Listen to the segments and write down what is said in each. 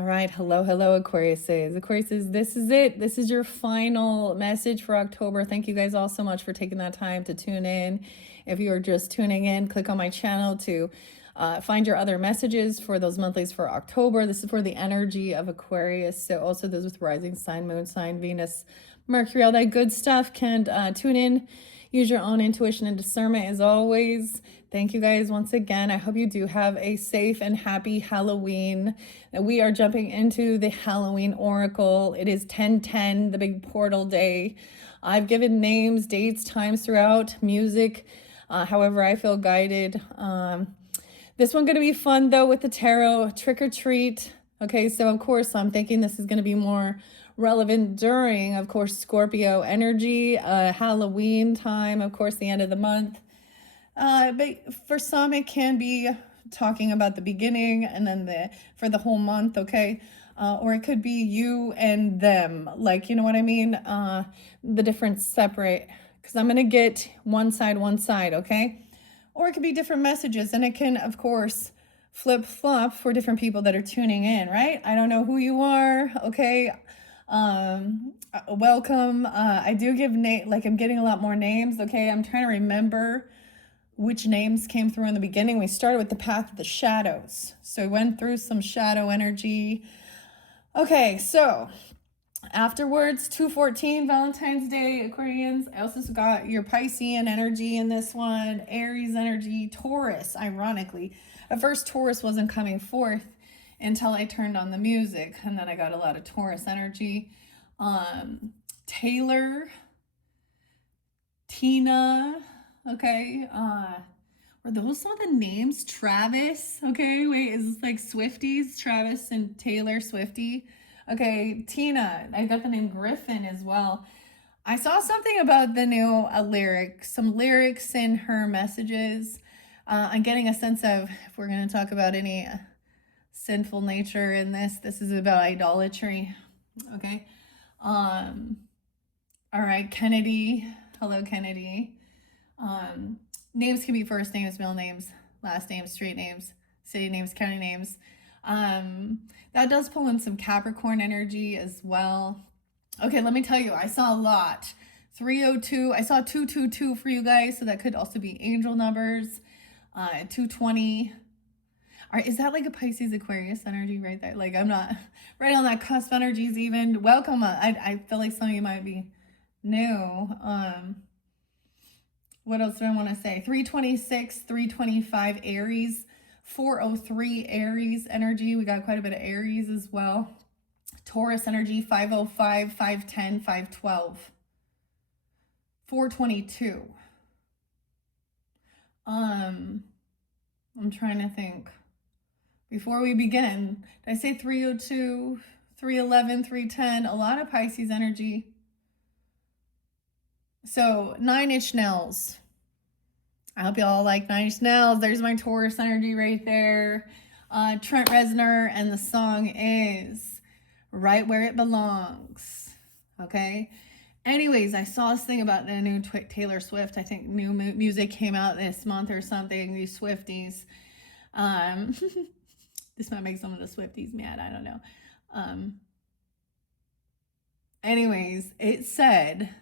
All right. Hello, Aquariuses. Aquariuses, this is it. This is your final message for October. Thank you guys all so much for taking that time to tune in. If you are just tuning in, click on my channel to find your other messages for those monthlies for October. This is for the energy of Aquarius. So also those with rising sign, moon sign, Venus, Mercury, all that good stuff can tune in. Use your own intuition and discernment as always. Thank you guys once again. I hope you do have a safe and happy Halloween. We are jumping into the Halloween Oracle. It is 10/10, the big portal day. I've given names, dates, times throughout, music, however I feel guided. This one's going to be fun though with the tarot, trick or treat. Okay, so of course I'm thinking this is going to be more relevant during, of course, Scorpio energy, Halloween time, of course, the end of the month. But for some, it can be talking about the beginning and then for the whole month, okay? Or it could be you and them, like, you know what I mean? The different separate, because I'm going to get one side, okay? Or it could be different messages, and it can, of course, flip-flop for different people that are tuning in, right? I don't know who you are, okay? Welcome. I do give like I'm getting a lot more names, okay? I'm trying to remember which names came through in the beginning. We started with the path of the shadows. So we went through some shadow energy. Okay, so afterwards, 2/14, Valentine's Day, Aquarians. I also got your Piscean energy in this one, Aries energy, Taurus, ironically. At first, Taurus wasn't coming forth until I turned on the music, and then I got a lot of Taurus energy. Taylor, Tina, okay, were those some of the names? Travis, okay, wait, is this like Swifties? Travis and Taylor Swifty. Okay, Tina, I got the name Griffin as well. I saw something about the new some lyrics in her messages. I'm getting a sense of, if we're going to talk about any sinful nature in this is about idolatry, okay? All right, Kennedy, hello, Kennedy. Names can be first names, middle names, last names, street names, city names, county names. That does pull in some Capricorn energy as well. Okay, let me tell you, I saw a lot. 302, I saw 222 for you guys, so that could also be angel numbers. 220. Is that like a Pisces Aquarius energy right there? Like I'm not right on that cusp energies even. Welcome. I feel like some of you might be new. What else do I want to say? 326, 325 Aries, 403 Aries energy. We got quite a bit of Aries as well. Taurus energy, 505, 510, 512. 422. I'm trying to think. Before we begin, did I say 302, 311, 310? A lot of Pisces energy. So 9-inch nails. I hope y'all like 9-inch nails. There's my Taurus energy right there. Trent Reznor, and the song is Right Where It Belongs. Okay. Anyways, I saw this thing about the new Taylor Swift. I think new music came out this month or something. These Swifties. This might make some of the Swifties mad. I don't know. Anyways, it said,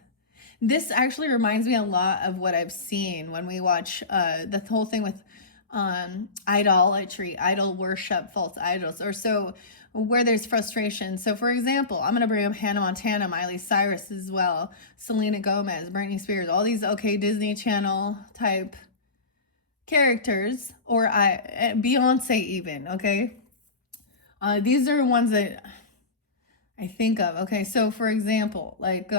this actually reminds me a lot of what I've seen when we watch the whole thing with idolatry, idol worship, false idols, or so where there's frustration. So for example, I'm going to bring up Hannah Montana, Miley Cyrus as well, Selena Gomez, Britney Spears, all these, okay, Disney Channel type characters, or Beyonce even, okay? These are ones that I think of. Okay, so for example, like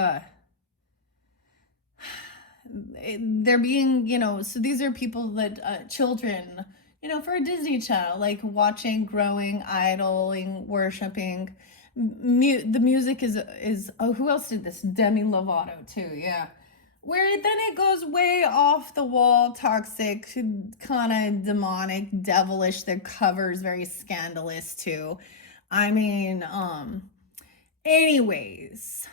they're being, so these are people that children, for a Disney Channel, like watching, growing, idoling, worshiping. The music is oh, who else did this? Demi Lovato too, yeah. Where then it goes way off the wall, toxic, kind of demonic, devilish. The cover's very scandalous too. I mean, anyways,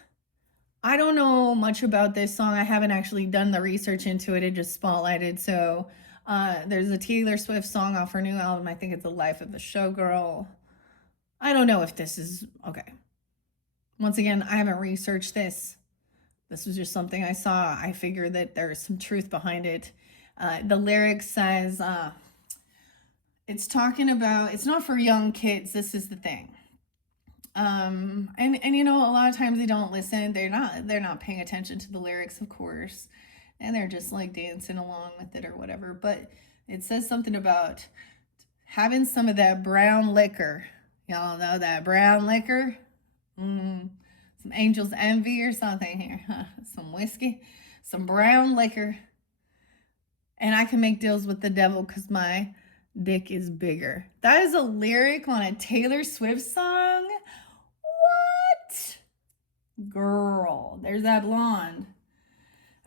I don't know much about this song. I haven't actually done the research into it. It just spotlighted. So there's a Taylor Swift song off her new album. I think it's The Life of a Showgirl. I don't know if this is okay. Once again, I haven't researched this. This was just something I saw. I figured that there's some truth behind it. The lyric says, it's talking about, it's not for young kids. This is the thing. And you know, a lot of times they don't listen. They're not paying attention to the lyrics, of course, and they're just like dancing along with it or whatever. But it says something about having some of that brown liquor. Y'all know that brown liquor? Some Angel's Envy or something here. Huh? Some whiskey, some brown liquor. And I can make deals with the devil because my dick is bigger. That is a lyric on a Taylor Swift song? What? Girl, there's that blonde.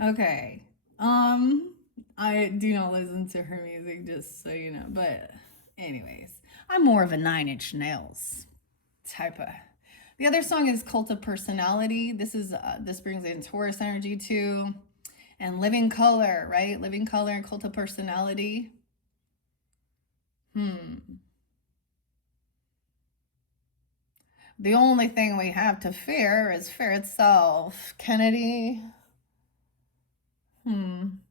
Okay. I do not listen to her music, just so you know. But anyways, I'm more of a Nine Inch Nails type of. The other song is Cult of Personality. This brings in Taurus energy too. And Living Color, right? Living Color and Cult of Personality. The only thing we have to fear is fear itself. Kennedy. I'm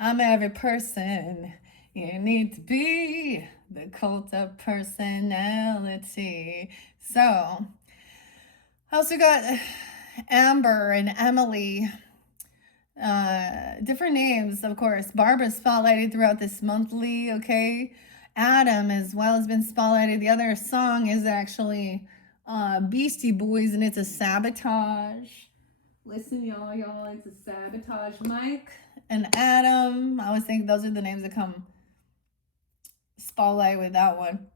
every person you need to be. The Cult of Personality. So, I also got Amber and Emily. Different names, of course. Barbara's spotlighted throughout this monthly, okay? Adam as well has been spotlighted. The other song is actually Beastie Boys, and it's a Sabotage. Listen, y'all, it's a Sabotage. Mike and Adam. I always think those are the names that come spotlight with that one.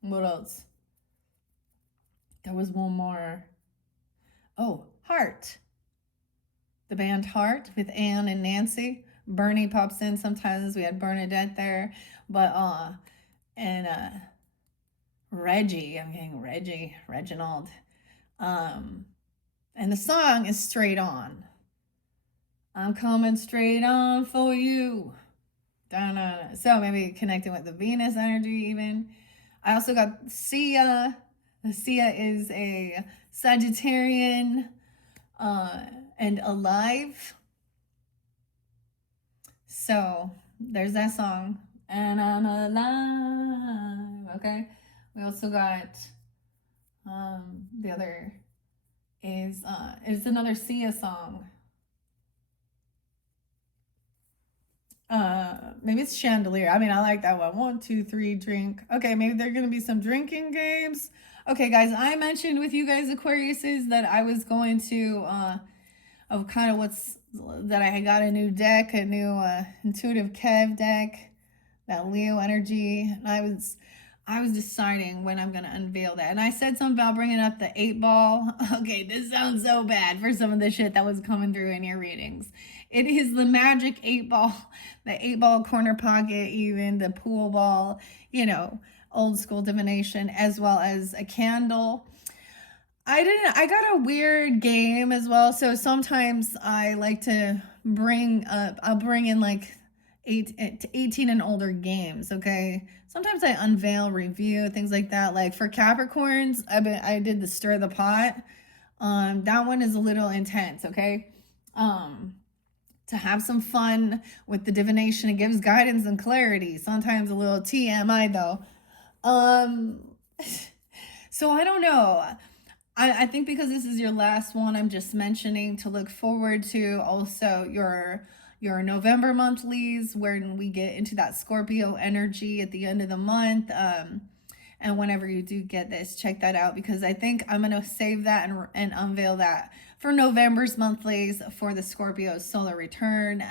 What else? There was one more. Oh, Heart. The band Heart with Anne and Nancy. Bernie pops in sometimes. We had Bernadette there. But and Reggie. I'm getting Reginald. And the song is Straight On. I'm coming straight on for you. Da-na-na. So maybe connecting with the Venus energy even. I also got Sia. Sia is a Sagittarian and alive. So there's that song. And I'm alive. Okay. We also got the other is another Sia song. Maybe it's Chandelier. I mean, I like that one. 1, 2, 3, drink. Okay, maybe there are gonna be some drinking games. Okay, guys, I mentioned with you guys Aquariuses that I was going to of kind of that I had got a new deck, a new intuitive Kev deck, that Leo energy, and I was deciding when I'm gonna unveil that. And I said something about bringing up the 8-ball. Okay, this sounds so bad for some of the shit that was coming through in your readings. It is the magic 8-ball, the 8-ball corner pocket, even the pool ball, you know, old school divination, as well as a candle. I got a weird game as well. So sometimes I like to I'll bring in like 18 and older games, okay? Sometimes I unveil, review, things like that. Like for Capricorns, I did the Stir the Pot. That one is a little intense, okay? To have some fun with the divination. It gives guidance and clarity. Sometimes a little TMI though. So I don't know. I think because this is your last one, I'm just mentioning to look forward to also your November monthlies, where we get into that Scorpio energy at the end of the month. And whenever you do get this, check that out, because I think I'm going to save that and unveil that for November's monthlies for the Scorpio solar return.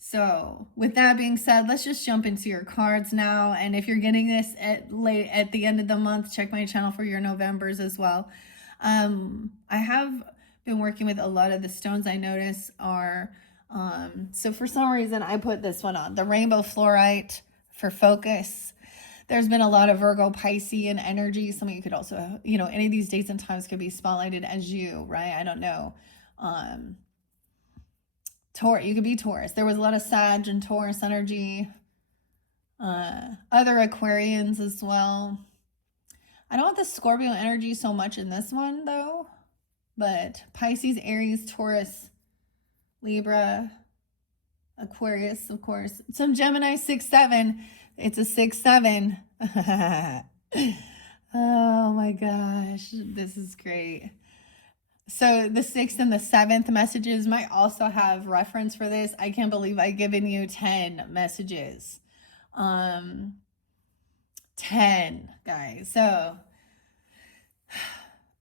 So with that being said, let's just jump into your cards now. And if you're getting this at the end of the month, check my channel for your Novembers as well. I have been working with a lot of the stones. I notice are, so for some reason I put this one on, the rainbow fluorite for focus. There's been a lot of Virgo Piscean energy. Some of you could also, you know, any of these dates and times could be spotlighted as you, right? I don't know. Taurus, you could be Taurus. There was a lot of Sag and Taurus energy. Other Aquarians as well. I don't want the Scorpio energy so much in this one though, but Pisces, Aries, Taurus, Libra, Aquarius, of course. Some Gemini 6-7. It's a 6-7. Oh my gosh, this is great. So the 6th and the 7th messages might also have reference for this. I can't believe I've given you 10 messages. 10, guys. So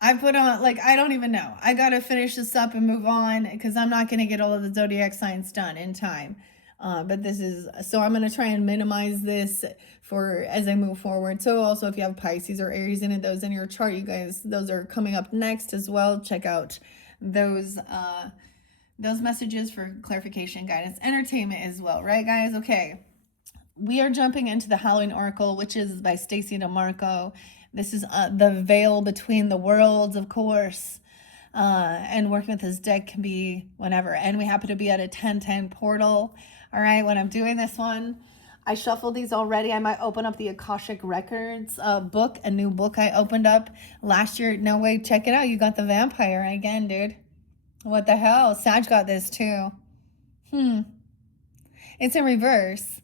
I put on, like, I don't even know. I got to finish this up and move on because I'm not going to get all of the zodiac signs done in time. But this is, so I'm going to try and minimize this for as I move forward. So also if you have Pisces or Aries in it, those in your chart, you guys, those are coming up next as well. Check out those messages for clarification, guidance, entertainment as well. Right, guys? Okay. We are jumping into the Halloween Oracle, which is by Stacey DeMarco. This is the veil between the worlds, of course. And working with this deck can be whenever. And we happen to be at a 10-10 portal. All right, when I'm doing this one, I shuffled these already. I might open up the Akashic Records book, a new book I opened up last year. No way, check it out. You got the vampire again, dude. What the hell? Sag got this too. It's in reverse.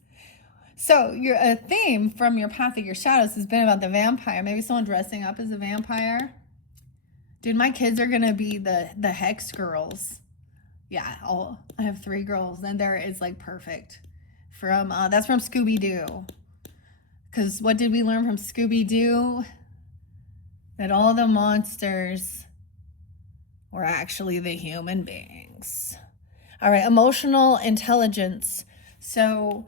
So your theme from your Path of Your Shadows has been about the vampire. Maybe someone dressing up as a vampire. Dude, my kids are gonna be the Hex girls. Yeah, I have 3 girls, and there is like perfect. From that's from Scooby-Doo. Because what did we learn from Scooby-Doo? That all the monsters were actually the human beings. All right, emotional intelligence. So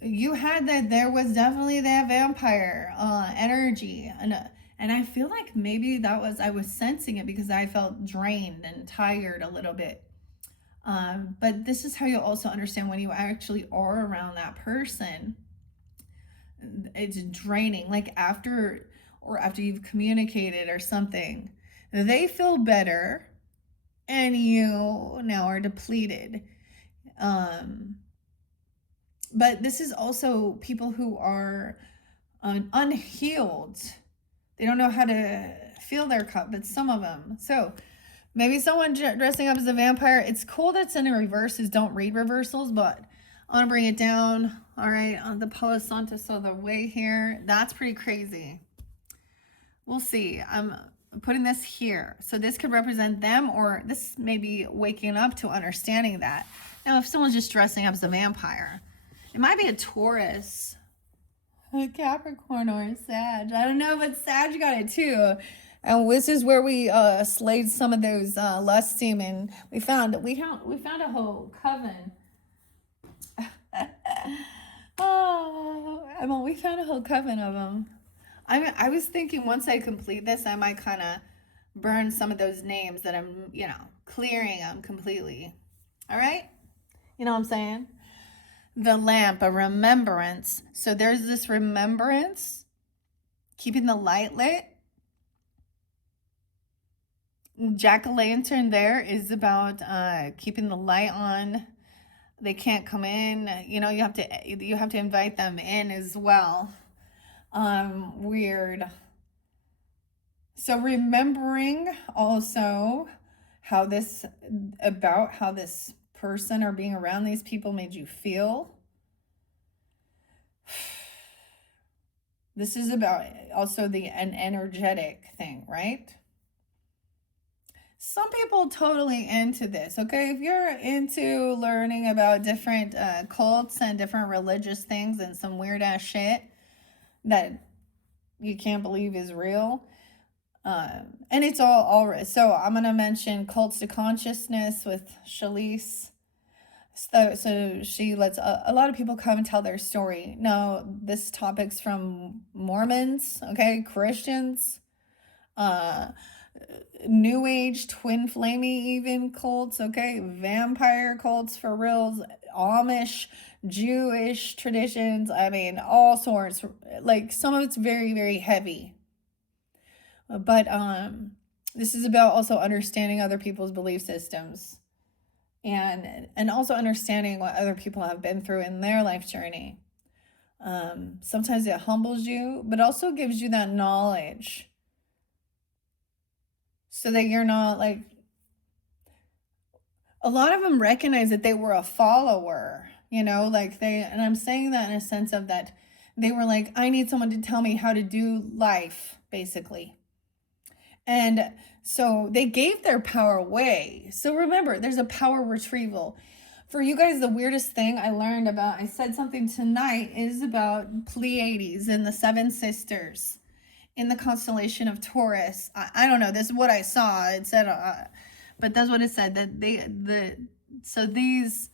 you had that there was definitely that vampire energy, and I feel like maybe that was, I was sensing it because I felt drained and tired a little bit. But this is how you also understand when you actually are around that person. It's draining, like after you've communicated or something, they feel better and you now are depleted. But this is also people who are unhealed. They don't know how to fill their cup, but some of them. So maybe someone dressing up as a vampire. It's cool that it's in reverses. Don't read reversals, but I want to bring it down. All right, on the Palo Santo, so the way here, that's pretty crazy. We'll see. I'm putting this here. So this could represent them, or this may be waking up to understanding that. Now, if someone's just dressing up as a vampire, it might be a Taurus, a Capricorn, or a Sag. I don't know, but Sag got it too. And this is where we slayed some of those lust demon. We found a whole coven. Oh, I mean, we found a whole coven of them. I was thinking once I complete this, I might kind of burn some of those names that I'm, clearing them completely. All right? You know what I'm saying? The lamp, a remembrance. So there's this remembrance, keeping the light lit. Jack-o'-lantern there is about keeping the light on. They can't come in. You have to invite them in as well. Weird. So remembering also how this person or being around these people made you feel. This is about also an energetic thing, right? Some people totally into this, okay? If you're into learning about different cults and different religious things and some weird ass shit that you can't believe is real, and it's all right. So I'm gonna mention Cults to Consciousness with Shalise. So she lets a lot of people come and tell their story. Now, this topic's from Mormons, okay, Christians, New Age, twin flamey even cults, okay, vampire cults for reals, Amish, Jewish traditions, I mean, all sorts. Like, some of it's very, very heavy. But this is about also understanding other people's belief systems and also understanding what other people have been through in their life journey. Sometimes it humbles you, but also gives you that knowledge so that you're not like, a lot of them recognize that they were a follower, you know, like and I'm saying that in a sense of that they were like, I need someone to tell me how to do life, basically. And so they gave their power away. So remember, there's a power retrieval. For you guys, the weirdest thing I learned about, I said something tonight, is about Pleiades and the seven sisters in the constellation of Taurus. I don't know. This is what I saw. It said, but that's what it said. That so these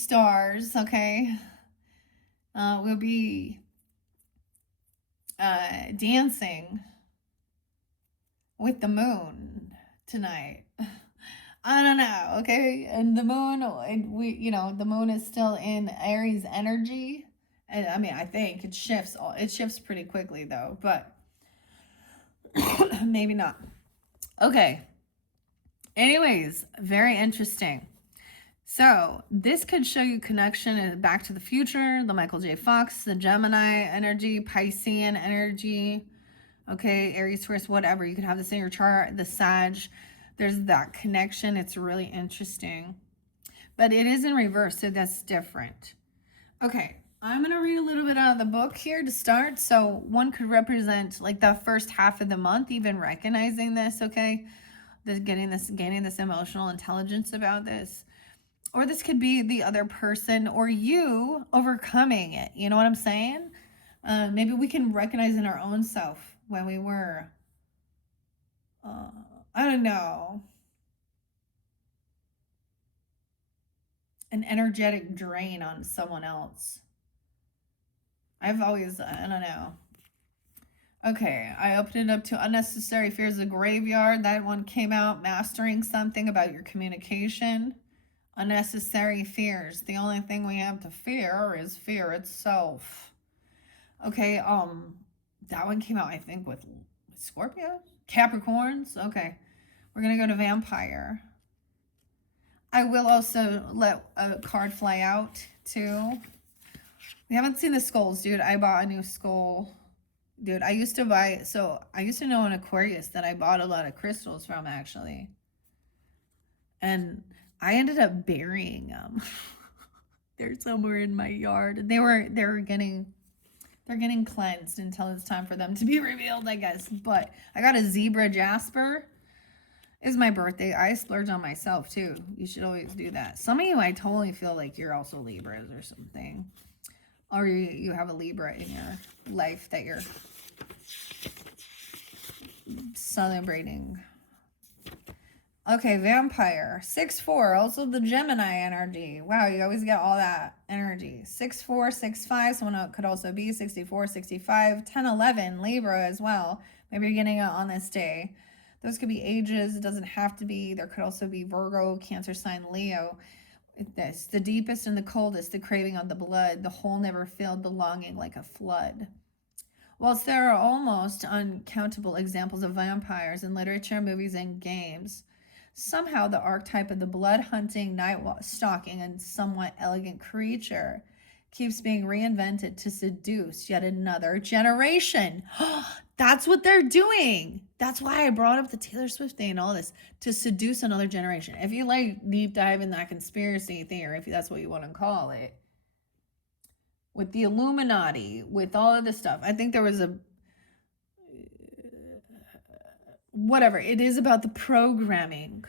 stars, okay, will be dancing with the moon tonight. I don't know, okay? And the moon, the moon is still in Aries energy. And I mean, I think it shifts pretty quickly though, but maybe not. Okay. Anyways, very interesting. So this could show you connection in Back to the Future, the Michael J. Fox, the Gemini energy, Piscean energy, okay, Aries, Taurus, whatever. You could have this in your chart, the Sag. There's that connection. It's really interesting. But it is in reverse, so that's different. Okay, I'm going to read a little bit out of the book here to start. So one could represent like the first half of the month, even recognizing this, okay? Gaining this emotional intelligence about this. Or this could be the other person or you overcoming it. You know what I'm saying? Maybe we can recognize in our own self when we were, I don't know, an energetic drain on someone else. I've always, I don't know. Okay, I opened it up to unnecessary fears of the graveyard. That one came out, mastering something about your communication. Unnecessary fears. The only thing we have to fear is fear itself. Okay, that one came out, I think, with Scorpio? Capricorns? Okay. We're gonna go to vampire. I will also let a card fly out, too. We haven't seen the skulls, dude. I bought a new skull. Dude, I used to know an Aquarius that I bought a lot of crystals from, actually. And I ended up burying them. They're somewhere in my yard. They're getting cleansed until it's time for them to be revealed, I guess. But I got a zebra jasper. It's my birthday. I splurge on myself too. You should always do that. Some of you, I totally feel like you're also Libras or something. Or you have a Libra in your life that you're celebrating. Okay, vampire. 6'4", also the Gemini energy. Wow, you always get all that energy. 6'4", 6'5", someone could also be 64, 65, 10, 11, Libra as well. Maybe you're getting it on this day. Those could be ages. It doesn't have to be. There could also be Virgo, Cancer sign, Leo. This, the deepest and the coldest, the craving of the blood, the hole never filled, the longing like a flood. Whilst there are almost uncountable examples of vampires in literature, movies, and games, somehow the archetype of the blood-hunting, night-stalking, and somewhat elegant creature keeps being reinvented to seduce yet another generation. That's what they're doing. That's why I brought up the Taylor Swift thing and all this, to seduce another generation. If you like deep dive in that conspiracy thing, or if that's what you want to call it, with the Illuminati, with all of this stuff, I think there was whatever. It is about the programming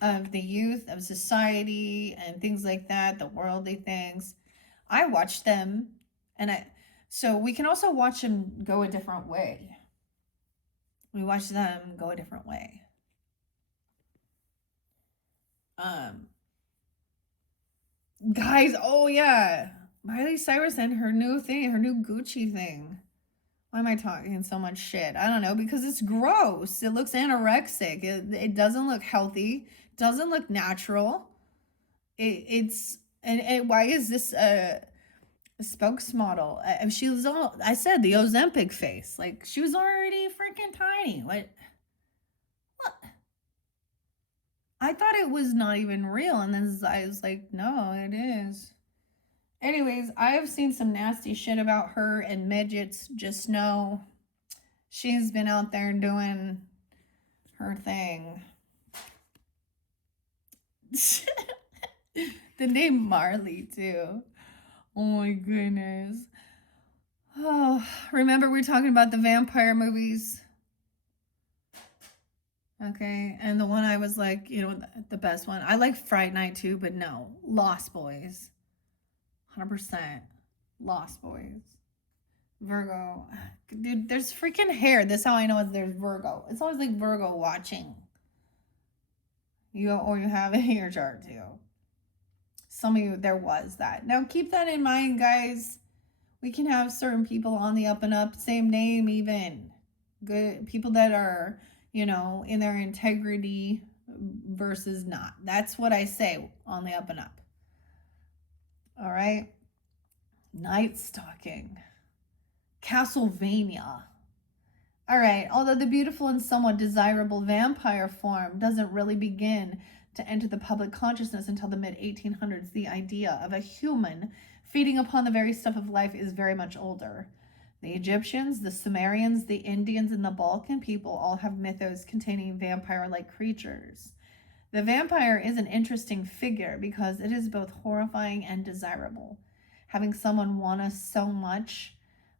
of the youth, of society, and things like that, the worldly things. I watch them, so we can also watch them go a different way. We watch them go a different way. Guys, oh yeah, Miley Cyrus and her new thing, her new Gucci thing. Why am I talking so much shit? I don't know, because it's gross. It looks anorexic. It doesn't look healthy. It doesn't look natural. Why is this a spokesmodel? She was all, I said the Ozempic face. Like, she was already freaking tiny. What? I thought it was not even real, and then I was like, no, it is. Anyways, I have seen some nasty shit about her and midgets. Just know she's been out there doing her thing. The name Marley, too. Oh my goodness. Oh, remember we were talking about the vampire movies? Okay, and the one I was like, the best one. I like Fright Night too, but no. Lost Boys. 100%. Lost Boys. Virgo. Dude, there's freaking hair. That's how I know there's Virgo. It's always like Virgo watching. You have it in your chart too. Some of you, there was that. Now keep that in mind, guys. We can have certain people on the up and up, same name even. Good people that are, in their integrity versus not. That's what I say on the up and up. All right. Night stalking. Castlevania. All right, although the beautiful and somewhat desirable vampire form doesn't really begin to enter the public consciousness until the mid-1800s, the idea of a human feeding upon the very stuff of life is very much older. The Egyptians, the Sumerians, the Indians, and the Balkan people all have mythos containing vampire-like creatures. The vampire is an interesting figure because it is both horrifying and desirable. Having someone want us so much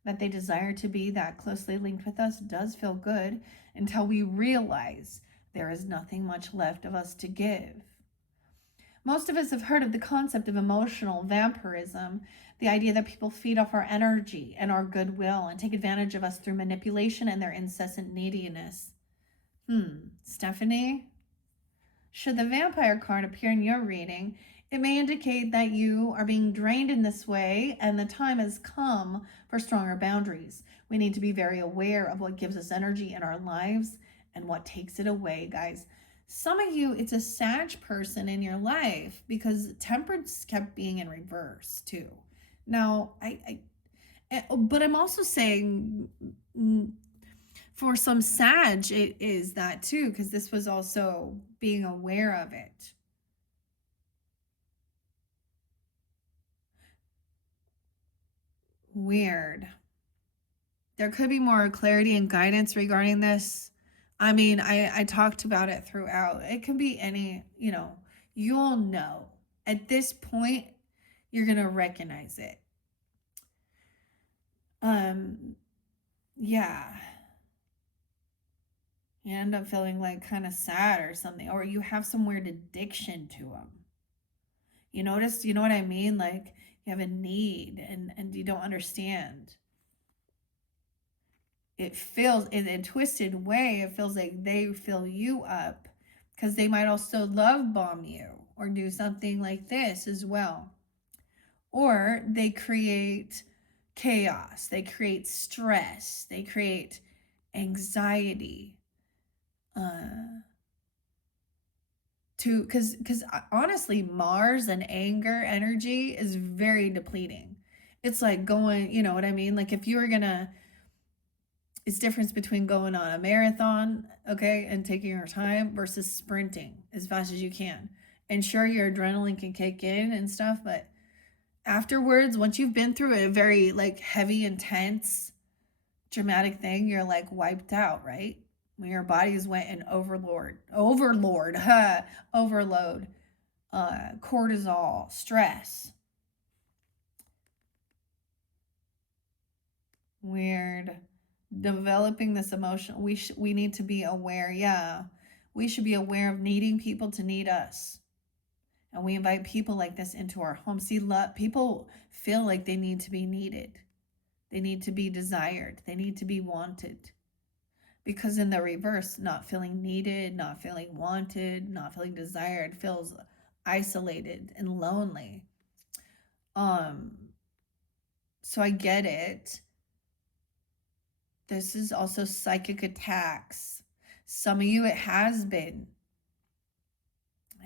that they desire to be that closely linked with us does feel good until we realize there is nothing much left of us to give. Most of us have heard of the concept of emotional vampirism, the idea that people feed off our energy and our goodwill and take advantage of us through manipulation and their incessant neediness. Stephanie? Should the vampire card appear in your reading, it may indicate that you are being drained in this way and the time has come for stronger boundaries. We need to be very aware of what gives us energy in our lives and what takes it away, guys. Some of you, it's a Sag person in your life because Temperance kept being in reverse too. Now, but I'm also saying for some Sag, it is that too, because this was also being aware of it. Weird. There could be more clarity and guidance regarding this. I mean, I talked about it throughout. It can be any, you'll know. At this point, you're going to recognize it. Yeah. You end up feeling like kind of sad or something, or you have some weird addiction to them. You know what I mean? Like you have a need and you don't understand. It feels in a twisted way, it feels like they fill you up because they might also love bomb you or do something like this as well. Or they create chaos, they create stress, they create anxiety. Because honestly, Mars and anger energy is very depleting. It's like going, you know what I mean? Like if you were gonna, it's difference between going on a marathon, okay, and taking your time versus sprinting as fast as you can. And sure, your adrenaline can kick in and stuff, but afterwards, once you've been through a very like heavy, intense, dramatic thing, you're like wiped out, right? When your body's went in overload, cortisol, stress. Weird. Developing this emotion, we need to be aware. Yeah, we should be aware of needing people to need us, and we invite people like this into our home. See, people feel like they need to be needed, they need to be desired, they need to be wanted. Because in the reverse, not feeling needed, not feeling wanted, not feeling desired feels isolated and lonely. So I get it. This is also psychic attacks. Some of you, it has been.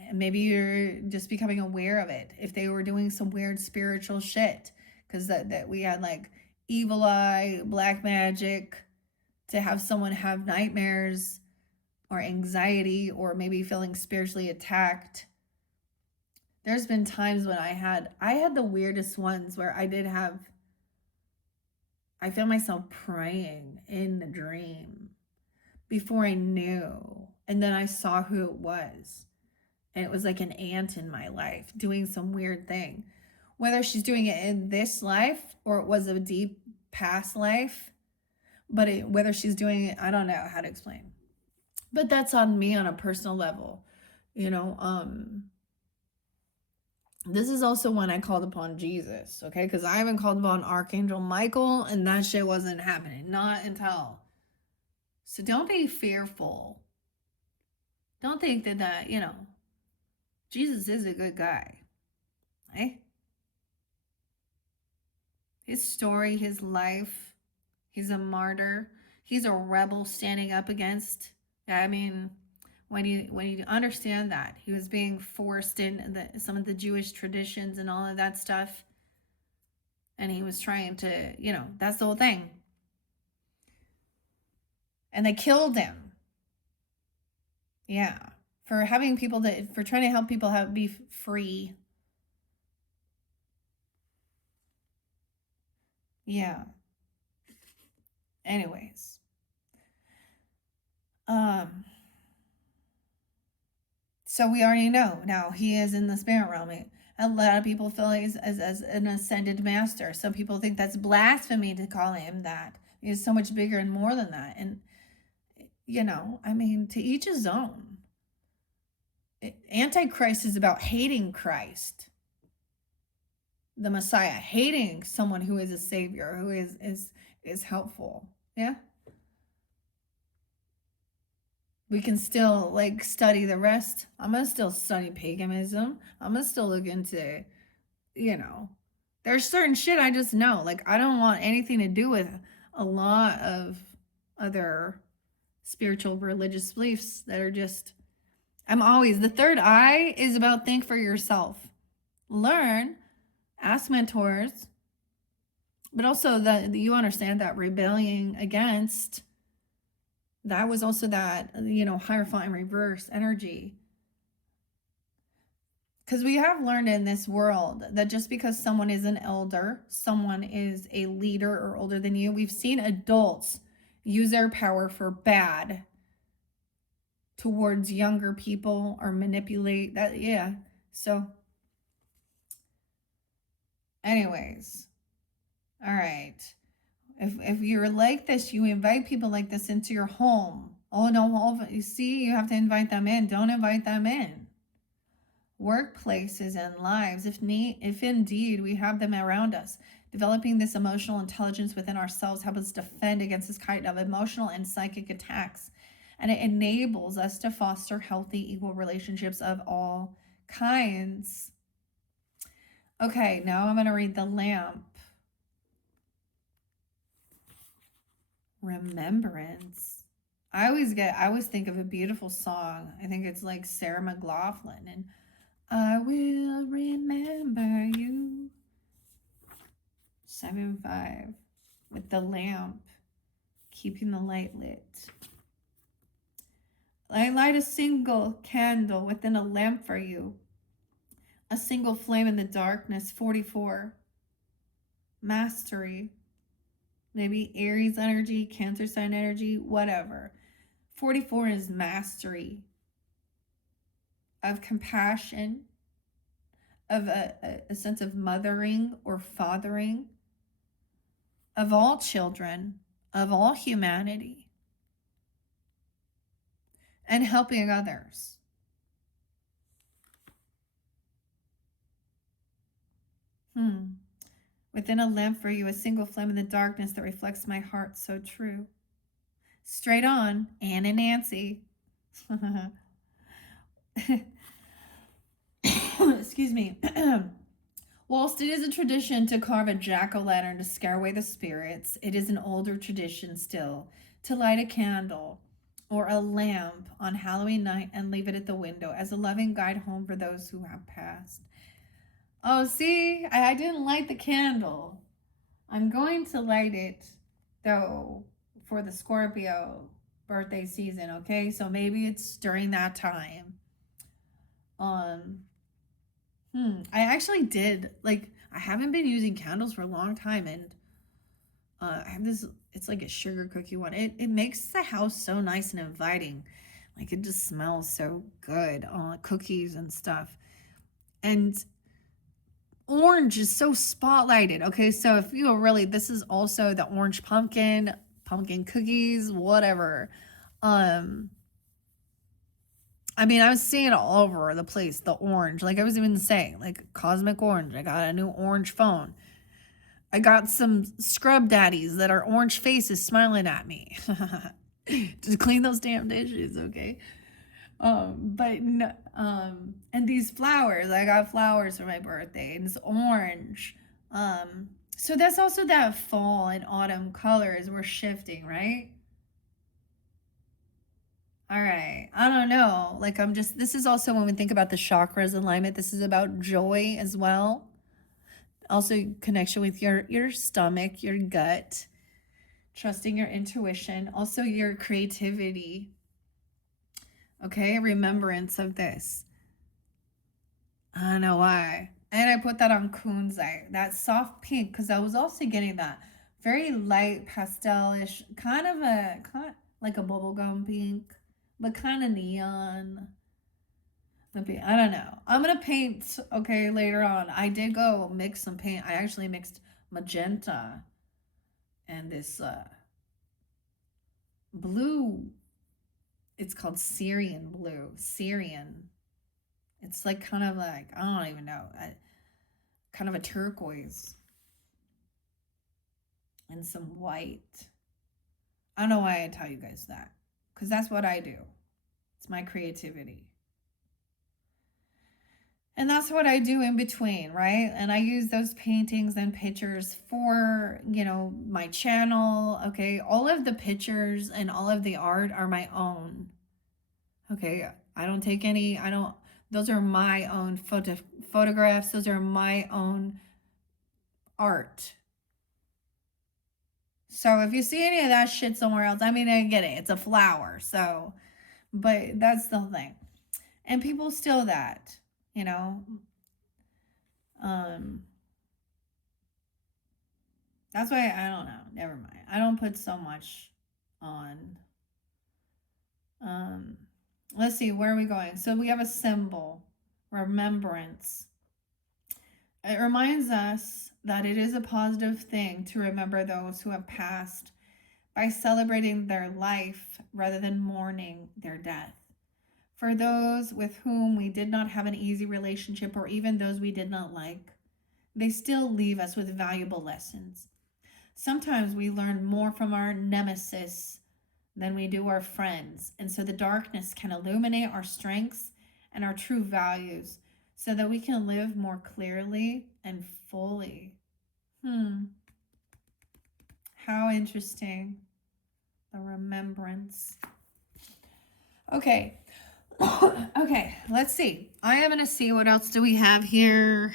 And maybe you're just becoming aware of it. If they were doing some weird spiritual shit, because that we had like evil eye, black magic, to have someone have nightmares or anxiety or maybe feeling spiritually attacked. There's been times when I had the weirdest ones where I found myself praying in the dream before I knew. And then I saw who it was. And it was like an aunt in my life doing some weird thing. Whether she's doing it in this life or it was a deep past life, but whether she's doing it, I don't know how to explain. But that's on me on a personal level. You know, this is also when I called upon Jesus, okay? Because I haven't called upon Archangel Michael and that shit wasn't happening. Not until. So don't be fearful. Don't think that, Jesus is a good guy. Eh? His story, his life, he's a martyr. He's a rebel standing up against. I mean, when you understand that he was being forced in some of the Jewish traditions and all of that stuff, and he was trying to, that's the whole thing. And they killed him. Yeah, for trying to help people be free. Yeah. Anyways, so we already know now he is in the spirit realm. A lot of people feel he's as an ascended master. Some people think that's blasphemy to call him that. He's so much bigger and more than that. And I mean, to each his own. Antichrist is about hating Christ, the Messiah, hating someone who is a savior, who is helpful. Yeah. We can still study the rest. I'm gonna still study paganism. I'm gonna still look into, there's certain shit I just know. I don't want anything to do with a lot of other spiritual religious beliefs that are just. I'm always, the third eye is about think for yourself. Learn, ask mentors, but also that you understand that rebelling against, that was also that, Hierophant in reverse energy. Because we have learned in this world that just because someone is an elder, someone is a leader or older than you, we've seen adults use their power for bad towards younger people or manipulate that. Yeah. So anyways, all right. If you're like this, you invite people like this into your home. Oh no, you see, you have to invite them in. Don't invite them in. Workplaces and lives, if indeed we have them around us. Developing this emotional intelligence within ourselves helps us defend against this kind of emotional and psychic attacks. And it enables us to foster healthy, equal relationships of all kinds. Okay, now I'm going to read the lamp. Remembrance. I always think of a beautiful song. I think it's like Sarah McLachlan and I will remember you. 7-5 with the lamp, keeping the light lit. I light a single candle within a lamp for you. A single flame in the darkness. 44. Mastery. Maybe Aries energy, Cancer sign energy, whatever. 44 is mastery of compassion, of a sense of mothering or fathering of all children, of all humanity, and helping others. Within a lamp for you, a single flame in the darkness that reflects my heart so true. Straight on, Anne and Nancy. Excuse me. Whilst it is a tradition to carve a jack-o'-lantern to scare away the spirits, it is an older tradition still to light a candle or a lamp on Halloween night and leave it at the window as a loving guide home for those who have passed. Oh, see, I didn't light the candle. I'm going to light it, though, for the Scorpio birthday season, okay? So maybe it's during that time. I actually did, like, I haven't been using candles for a long time, and I have this, it's like a sugar cookie one. It makes the house so nice and inviting. Like, it just smells so good, cookies and stuff. And orange is so spotlighted. Okay, so if you really, this is also the orange pumpkin, pumpkin cookies, whatever. Um, I mean, I was seeing it all over the place, the orange. Like I was even saying, like cosmic orange. I got a new orange phone. I got some scrub daddies that are orange faces smiling at me. Just clean those damn dishes, okay? But no, and these flowers, I got flowers for my birthday, and it's orange. So that's also that fall and autumn colors we're shifting, right? All right. I don't know. Like I'm just, this is also when we think about the chakras alignment, this is about joy as well. Also connection with your stomach, your gut, trusting your intuition, also your creativity. Okay, remembrance of this. I don't know why. And I put that on Kunzite, that soft pink, because I was also getting that very light pastelish, kind like a bubblegum pink, but kind of neon. I don't know. I'm gonna paint, okay, later on. I did go mix some paint. I actually mixed magenta and this blue. It's called Syrian blue. Syrian. It's like kind of like, I don't even know, kind of a turquoise and some white. I don't know why I tell you guys that, because that's what I do. It's my creativity. And that's what I do in between, right? And I use those paintings and pictures for, my channel. Okay. All of the pictures and all of the art are my own. Okay. I don't take any, those are my own photographs. Those are my own art. So if you see any of that shit somewhere else, I mean, I get it. It's a flower. So, but that's the thing. And people steal that, you know. Um, that's why I don't know. Never mind. I don't put so much on. Let's see, where are we going? So we have a symbol, remembrance. It reminds us that it is a positive thing to remember those who have passed by celebrating their life rather than mourning their death. For those with whom we did not have an easy relationship, or even those we did not like, they still leave us with valuable lessons. Sometimes we learn more from our nemesis than we do our friends, and so the darkness can illuminate our strengths and our true values so that we can live more clearly and fully. How interesting. The remembrance. Okay. Okay, let's see. I am going to see what else do we have here.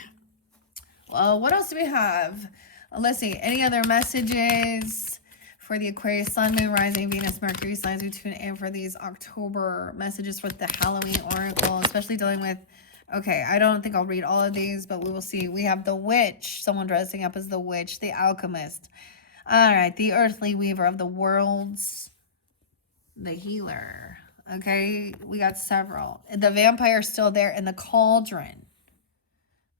Well, what else do we have? Let's see. Any other messages for the Aquarius, Sun, Moon, Rising, Venus, Mercury signs who tune in for these October messages for the Halloween Oracle, especially dealing with, okay, I don't think I'll read all of these, but we will see. We have the Witch, someone dressing up as the Witch, the Alchemist. All right, the Earthly Weaver of the Worlds, the Healer. Okay, we got several. The Vampire is still there, and the Cauldron.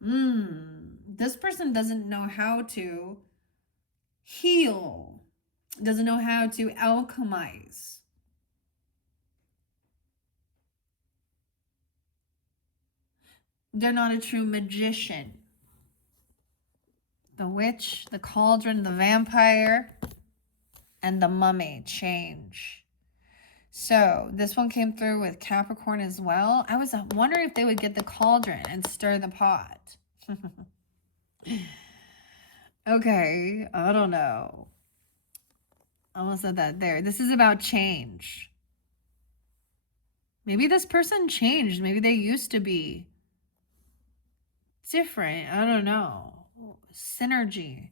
This person doesn't know how to heal, doesn't know how to alchemize. They're not a true magician. The Witch, the Cauldron, the Vampire, and the Mummy change. So this one came through with Capricorn as well. I was wondering if they would get the Cauldron and stir the pot. Okay, I don't know. I almost said that there. This is about change. Maybe this person changed. Maybe they used to be different. I don't know. Synergy.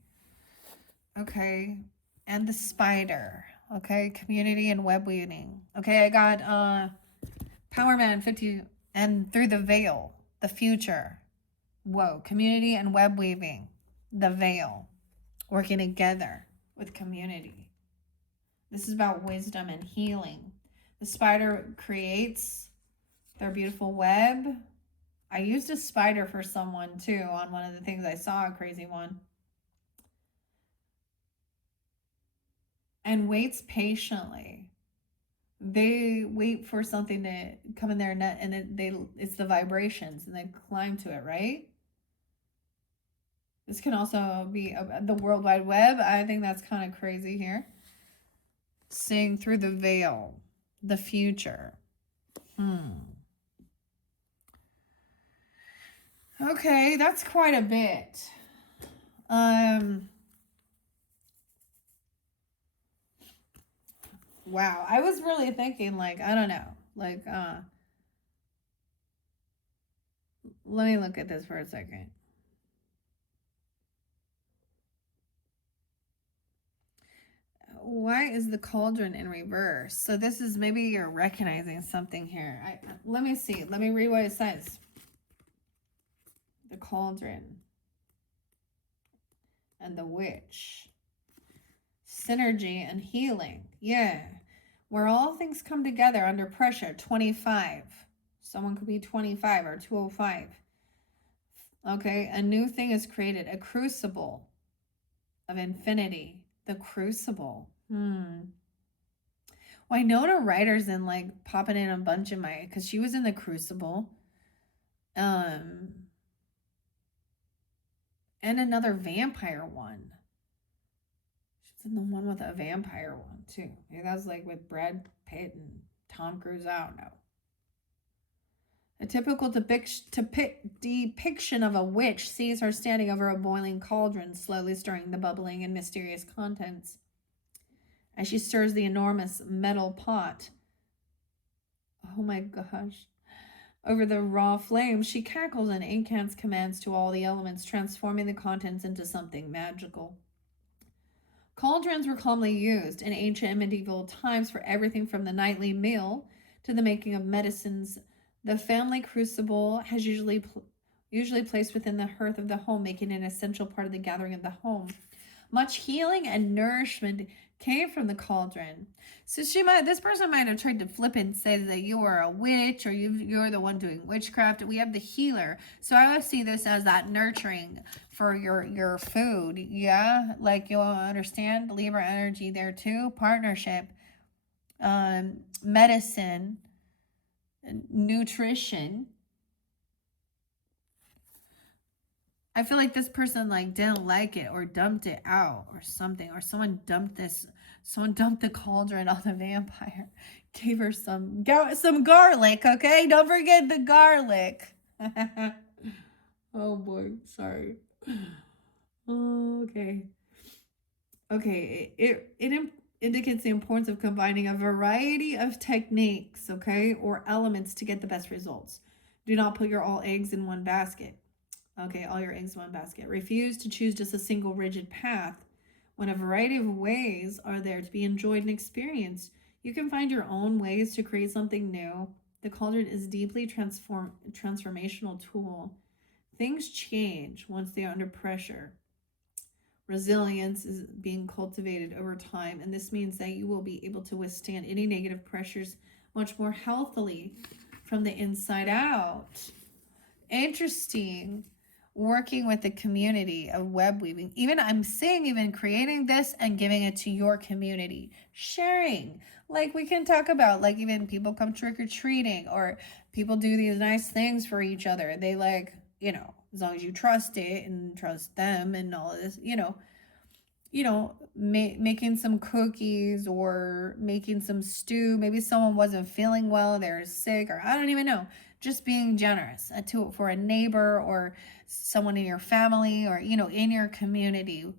Okay. And the Spider. Okay. Community and web weaving. Okay. I got Power Man 50 and Through the Veil. The Future. Whoa, community and web weaving. The veil. Working together with community. This is about wisdom and healing. The spider creates their beautiful web. I used a spider for someone too on one of the things I saw, a crazy one. And waits patiently. They wait for something to come in their net, and it's the vibrations, and they climb to it, right? This can also be the World Wide Web. I think that's kind of crazy here. Seeing through the veil, the future. Okay, that's quite a bit. Wow, I was really thinking, like, I don't know, like, let me look at this for a second. Why is the cauldron in reverse? So this is, maybe you're recognizing something here. Let me see. Let me read what it says. The cauldron and the witch. Synergy and healing. Yeah. Where all things come together under pressure. 25. Someone could be 25 or 205. Okay. A new thing is created. A crucible of infinity. The crucible. Winona Ryder's in, like, popping in a bunch of my, because she was in the Crucible. And another vampire one. She's in the one with a vampire one too. Maybe that was like with Brad Pitt and Tom Cruise. I don't know. A typical depiction of a witch sees her standing over a boiling cauldron, slowly stirring the bubbling and mysterious contents. As she stirs the enormous metal pot, oh my gosh, over the raw flames, she cackles and incants commands to all the elements, transforming the contents into something magical. Cauldrons were commonly used in ancient and medieval times for everything from the nightly meal to the making of medicines. The family crucible has usually placed within the hearth of the home, making it an essential part of the gathering of the home. Much healing and nourishment came from the cauldron. So this person might have tried to flip and say that you are a witch, or you're the one doing witchcraft. We have the healer. So I would see this as that nurturing for your food. Yeah, like, you'll understand Libra energy there too. Partnership, medicine, nutrition. I feel like this person, like, didn't like it or dumped it out or something, or someone dumped the cauldron on the vampire. Gave her some garlic, okay? Don't forget the garlic. Oh boy, sorry. Okay. Okay, it indicates the importance of combining a variety of techniques, okay, or elements to get the best results. Do not put your all eggs in one basket. Okay, all your eggs in one basket. Refuse to choose just a single rigid path. When a variety of ways are there to be enjoyed and experienced, you can find your own ways to create something new. The cauldron is deeply transformational tool. Things change once they are under pressure. Resilience is being cultivated over time, and this means that you will be able to withstand any negative pressures much more healthily from the inside out. Interesting. Working with the community of web weaving. I'm saying even creating this and giving it to your community. Sharing. Like, we can talk about, like, even people come trick-or-treating, or people do these nice things for each other. They, like, as long as you trust it and trust them and all this, making some cookies or making some stew. Maybe someone wasn't feeling well, they're sick, or I don't even know. Just being generous for a neighbor or someone in your family, or, in your community.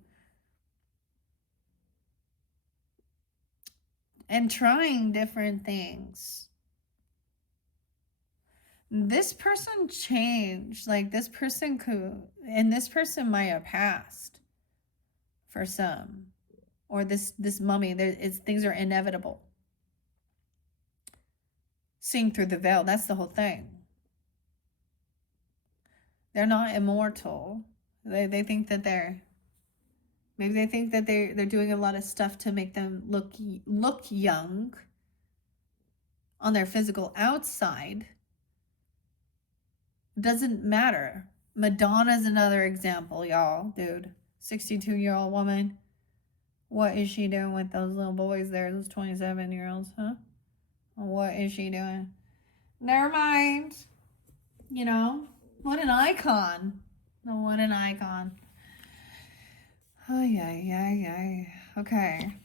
And trying different things. This person changed. Like, this person might have passed for some. Or this mummy, things are inevitable. Seeing through the veil, that's the whole thing. They're not immortal. They think that maybe they think that they're doing a lot of stuff to make them look young on their physical outside. Doesn't matter. Madonna's another example, y'all. Dude, 62-year-old woman. What is she doing with those little boys there, those 27-year-olds, huh? What is she doing? Never mind. You know, what an icon. What an icon. Ay, ay, ay, ay. Okay.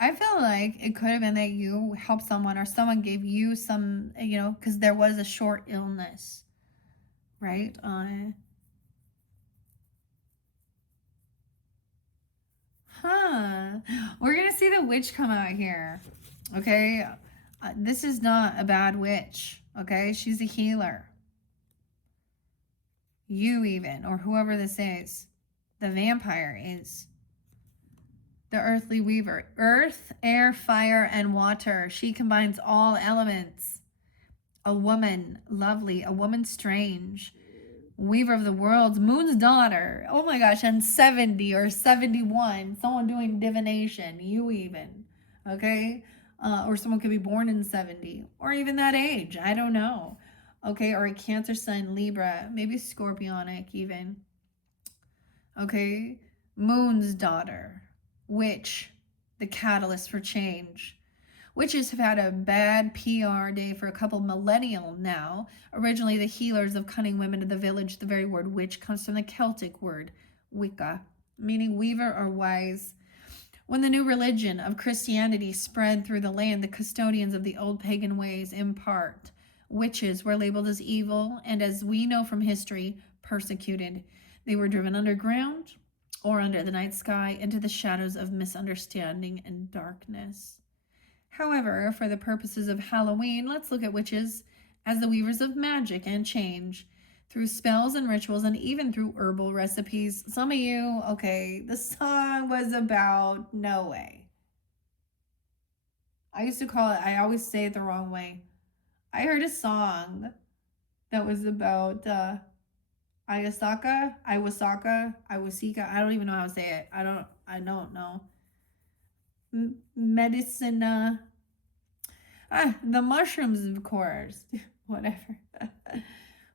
I feel like it could have been that you helped someone or someone gave you some, you know, because there was a short illness, right? We're going to see the witch come out here, okay? This is not a bad witch, okay? She's a healer. You even, or whoever this is. The vampire is. The earthly weaver. Earth, air, fire, and water. She combines all elements. A woman, lovely. A woman, strange. Weaver of the worlds. Moon's daughter. Oh my gosh. And 70 or 71. Someone doing divination. You even. Okay? Or someone could be born in 70. Or even that age. I don't know. Okay? Or a Cancer sign, Libra. Maybe Scorpionic even. Okay? Moon's daughter. Witch, the catalyst for change. Witches have had a bad PR day for a couple millennial now. Originally, the healers of cunning women of the village. The very word witch comes from the Celtic word Wicca, meaning weaver or wise. When the new religion of Christianity spread through the land, the custodians of the old pagan ways impart. Witches were labeled as evil and, as we know from history, persecuted. They were driven underground or under the night sky into the shadows of misunderstanding and darkness. However, for the purposes of Halloween, let's look at witches as the weavers of magic and change through spells and rituals and even through herbal recipes. Some of you, okay, the song was about no way. I used to call it, I always say it the wrong way. I heard a song that was about Iwasaka, I don't even know how to say it. I don't know. Medicine, the mushrooms, of course. Whatever.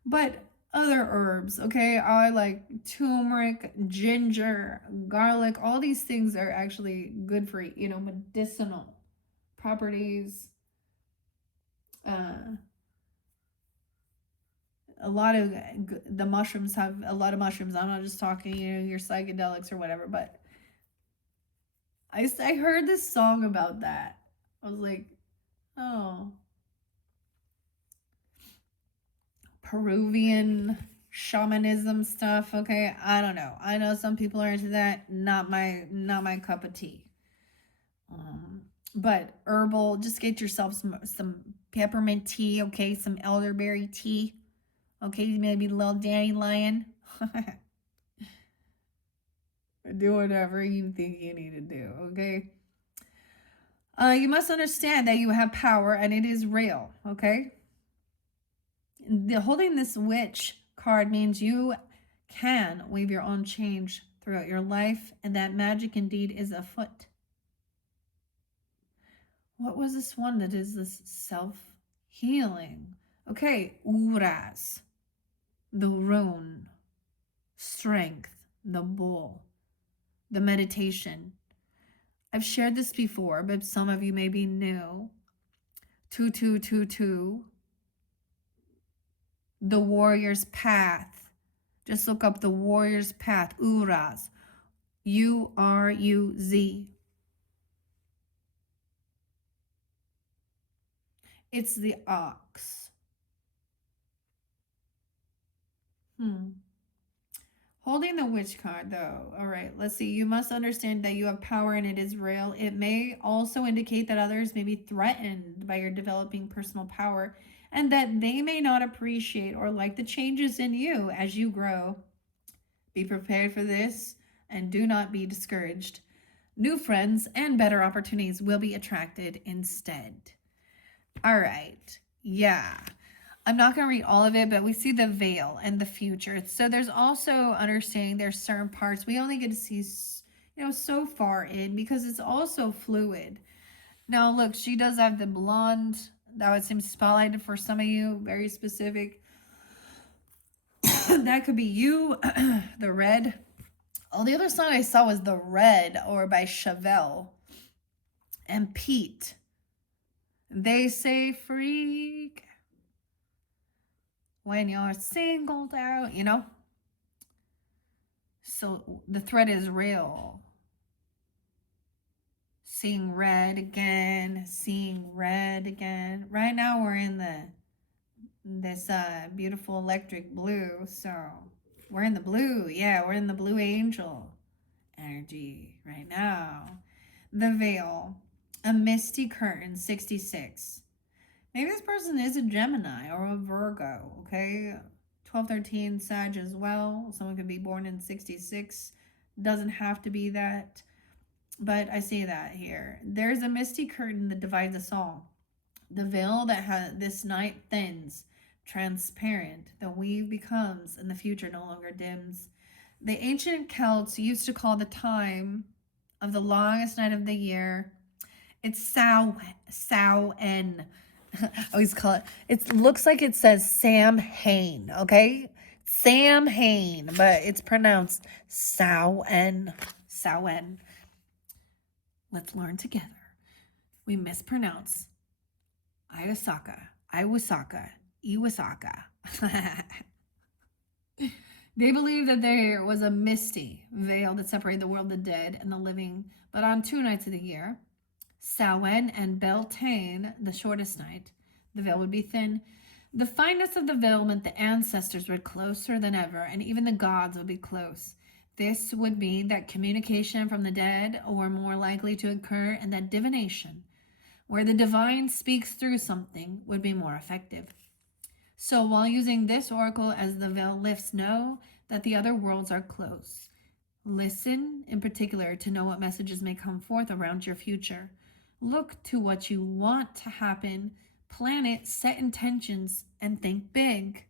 But other herbs, okay? I like turmeric, ginger, garlic. All these things are actually good for, you know, medicinal properties. A lot of the mushrooms have a lot of mushrooms. I'm not just talking, you know, your psychedelics or whatever, but I heard this song about that. I was like, oh, Peruvian shamanism stuff. Okay, I don't know. I know some people are into that. Not my cup of tea. But herbal. Just get yourself some peppermint tea. Okay, some elderberry tea. Okay, maybe a little dandelion. Do whatever you think you need to do, okay? You must understand that you have power and it is real, okay? Holding this witch card means you can weave your own change throughout your life, and that magic indeed is afoot. What was this one that is this self-healing? Okay, Uras. The rune, strength, the bull, the meditation. I've shared this before, but some of you may be new. 2222, the warrior's path. Just look up the warrior's path, Uraz, Uruz. It's the ox. Holding the witch card, though. All right, let's see. You must understand that you have power and it is real. It may also indicate that others may be threatened by your developing personal power and that they may not appreciate or like the changes in you as you grow. Be prepared for this and do not be discouraged. New friends and better opportunities will be attracted instead. All right. Yeah. I'm not going to read all of it, but we see the veil and the future. So there's also understanding there's certain parts we only get to see, so far in, because it's also fluid. Now, look, she does have the blonde. That would seem spotlighted for some of you, very specific. That could be you, the red. Oh, the other song I saw was The Red, or by Chevelle and Pete. They say freak when you're singled out, So the threat is real. Seeing red again, seeing red again. Right now we're in this beautiful electric blue, so we're in the blue. Yeah, we're in the blue angel energy right now. The veil, a misty curtain, 66. Maybe this person is a Gemini or a Virgo, okay? 1213 Sag as well. Someone could be born in 66. Doesn't have to be that, but I see that here. There's a misty curtain that divides us all. The veil that has this night thins, transparent. The weave becomes, and the future no longer dims. The ancient Celts used to call the time of the longest night of the year. It's Samhain. I always call it. It looks like it says Samhain, okay? Samhain, but it's pronounced Samhain. Samhain. Let's learn together. We mispronounce Iwasaka, Iwasaka. They believe that there was a misty veil that separated the world of the dead and the living, but on 2 nights of the year, Samhain and Beltane, the shortest night, the veil would be thin. The fineness of the veil meant the ancestors were closer than ever, and even the gods would be close. This would mean that communication from the dead were more likely to occur, and that divination, where the divine speaks through something, would be more effective. So while using this oracle as the veil lifts, know that the other worlds are close. Listen in particular to know what messages may come forth around your future. Look to what you want to happen, plan it, set intentions, and think big.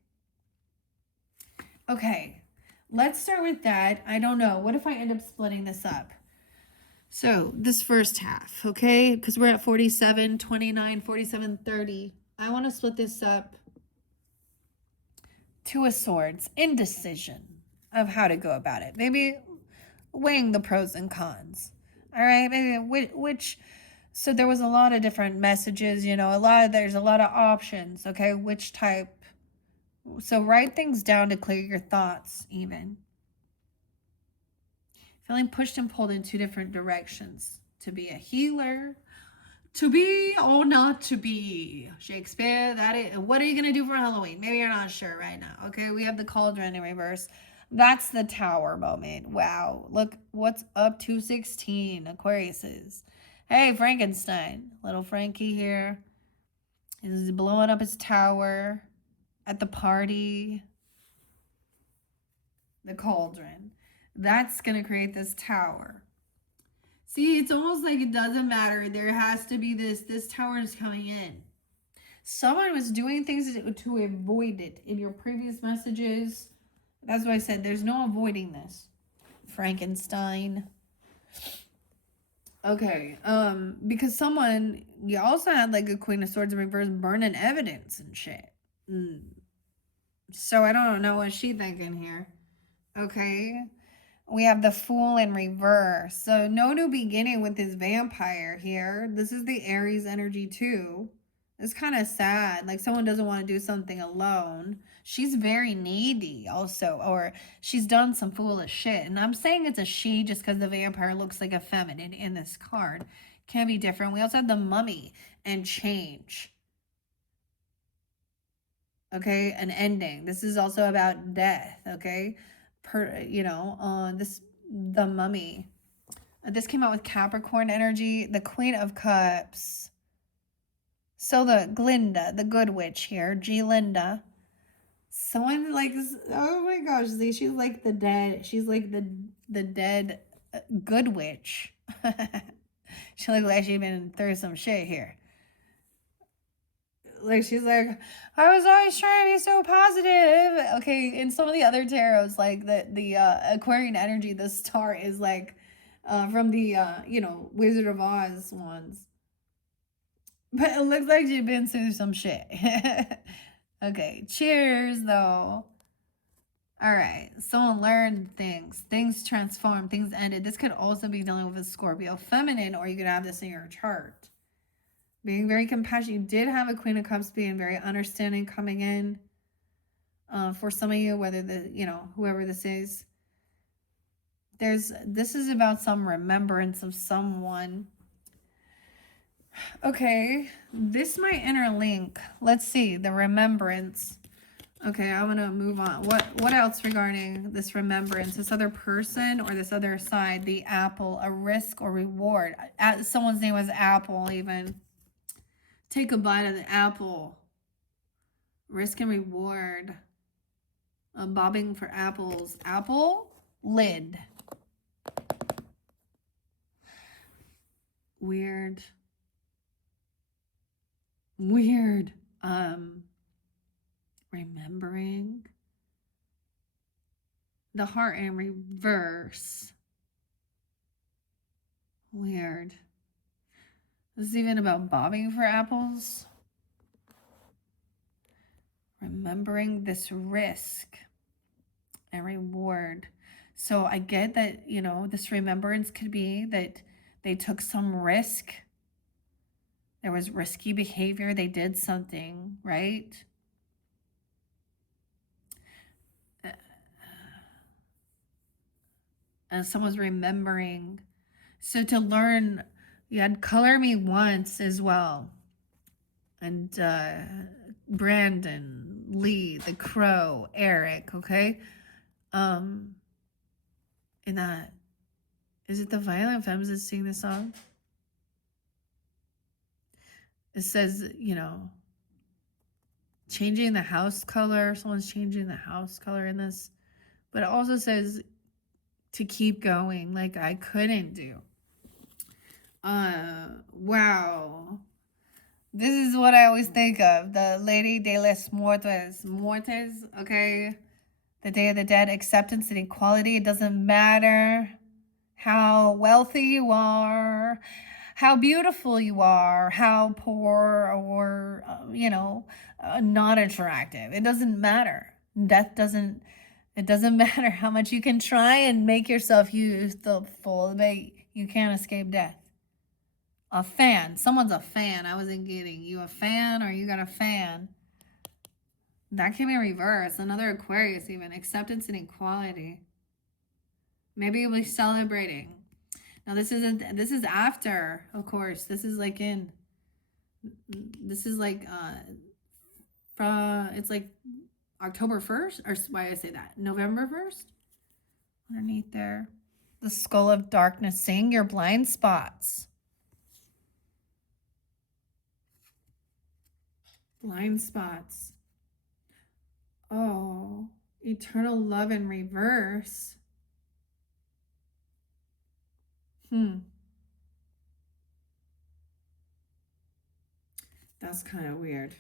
Okay, let's start with that. I don't know. What if I end up splitting this up? So this first half, okay? Because we're at 47, 29, 47, 30. I want to split this up. Two of Swords, indecision of how to go about it. Maybe weighing the pros and cons. All right, maybe which so there was a lot of different messages, there's a lot of options, okay? Which type? So write things down to clear your thoughts, even. Feeling pushed and pulled in 2 different directions. To be a healer, to be or not to be. Shakespeare, that is. What are you going to do for Halloween? Maybe you're not sure right now. Okay, we have the cauldron in reverse. That's the tower moment. Wow. Look, what's up 216, Aquariuses. Hey, Frankenstein. Little Frankie here is blowing up his tower at the party. The cauldron. That's going to create this tower. See, it's almost like it doesn't matter. There has to be this tower is coming in. Someone was doing things to avoid it in your previous messages. That's why I said there's no avoiding this. Frankenstein. Okay, because someone, you also had like a Queen of Swords in reverse burning evidence and shit. So I don't know what she's thinking here. Okay. We have the Fool in reverse. So no new beginning with this vampire here. This is the Aries energy too. It's kind of sad. Like someone doesn't want to do something alone. She's very needy also. Or she's done some foolish shit. And I'm saying it's a she just because the vampire looks like a feminine in this card. Can be different. We also have the Mummy and change. Okay, an ending. This is also about death. Okay. The Mummy. This came out with Capricorn energy, the Queen of Cups. So the Glinda, the good witch here, Glinda. Someone like, oh my gosh, see, she's like the dead. She's like the dead good witch. She looks like she's been through some shit here. Like she's like, I was always trying to be so positive. Okay, in some of the other tarots, like the Aquarian energy, the star is like from the Wizard of Oz ones. But it looks like she's been through some shit. Okay, cheers though. All right, someone learned things. Things transformed. Things ended. This could also be dealing with a Scorpio feminine, or you could have this in your chart. Being very compassionate. You did have a Queen of Cups being very understanding coming in. For some of you, whether whoever this is. This is about some remembrance of someone. Okay, this might interlink. Let's see, the remembrance. Okay, I'm gonna move on. What else regarding this remembrance? This other person or this other side, the apple, a risk or reward. Someone's name was Apple even. Take a bite of the apple. Risk and reward. Bobbing for apples. Apple lid. Weird. Remembering. The heart in reverse. Weird. This is even about bobbing for apples. Remembering this risk and reward. So I get that, this remembrance could be that they took some risk. There was risky behavior. They did something, right? And someone's remembering. So to learn, you had Color Me Once as well. And Brandon, Lee, The Crow, Eric, okay? And that, is it the Violent Femmes that sing this song? It says, changing the house color. Someone's changing the house color in this. But it also says to keep going, like I couldn't do. Wow. This is what I always think of. The Lady de los Muertos. Muertes, okay? The Day of the Dead, acceptance and equality. It doesn't matter how wealthy you are, how beautiful you are, how poor or, not attractive. It doesn't matter. It doesn't matter how much you can try and make yourself useful, but you can't escape death. A fan. Someone's a fan. I wasn't kidding. You a fan or you got a fan? That can be reversed. Another Aquarius even. Acceptance and equality. Maybe you'll be celebrating. Now this is after, of course. This is like it's like October 1st, or why did I say that? November 1st? Underneath there. The Skull of Darkness, seeing your blind spots. Blind spots. Oh, eternal love in reverse. That's kind of weird.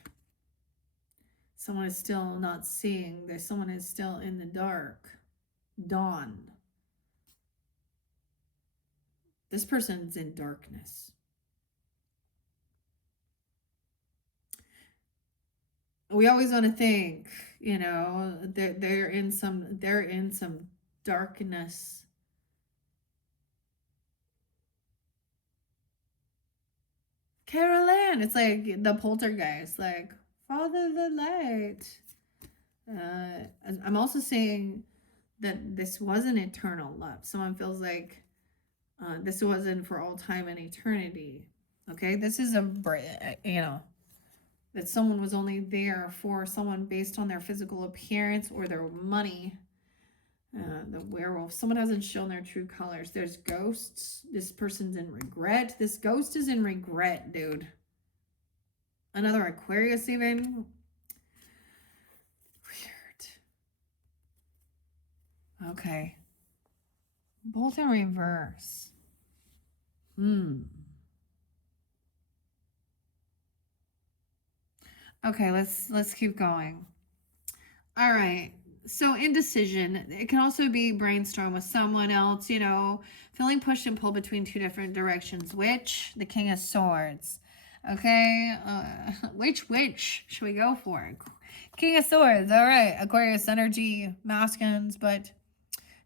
Someone is still not seeing. Someone is still in the dark. Dawn. This person's in darkness. We always want to think, they're in some darkness. Carol Ann, it's like the poltergeist, like follow the light. I'm also saying that this wasn't eternal love. Someone feels like this wasn't for all time and eternity. Okay, this is that someone was only there for someone based on their physical appearance or their money. The werewolf. Someone hasn't shown their true colors. There's ghosts. This person's in regret. This ghost is in regret, dude. Another Aquarius even. Weird. Okay. Both in reverse. Okay, let's keep going. All right. So indecision, it can also be brainstorm with someone else, you know, feeling pushed and pulled between two different directions. Which? The King of Swords. Okay. Which should we go for? King of Swords. All right. Aquarius energy, masculines, but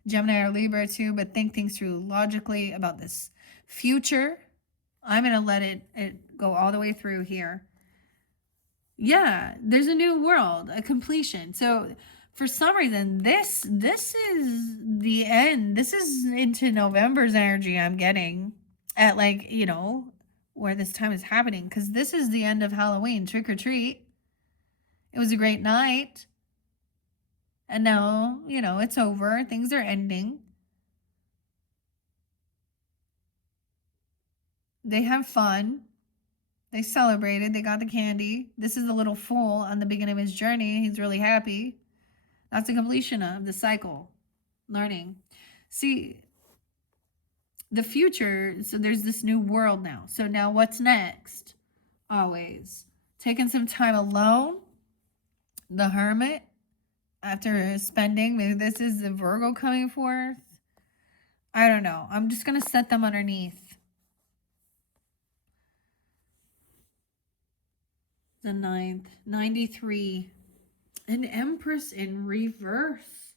Gemini or Libra too, but think things through logically about this future. I'm going to let it go all the way through here. Yeah, there's a new world, a completion. So for some reason, this is the end. This is into November's energy I'm getting at, like, you know, where this time is happening, because this is the end of Halloween, trick or treat. It was a great night. And now, you know, it's over. Things are ending. They have fun. They celebrated. They got the candy. This is the little fool on the beginning of his journey. He's really happy. That's the completion of the cycle. Learning. See, the future, so there's this new world now. So now what's next? Always. Taking some time alone. The Hermit. After spending, maybe this is the Virgo coming forth. I don't know. I'm just going to set them underneath. The 9th. 93. An Empress in reverse.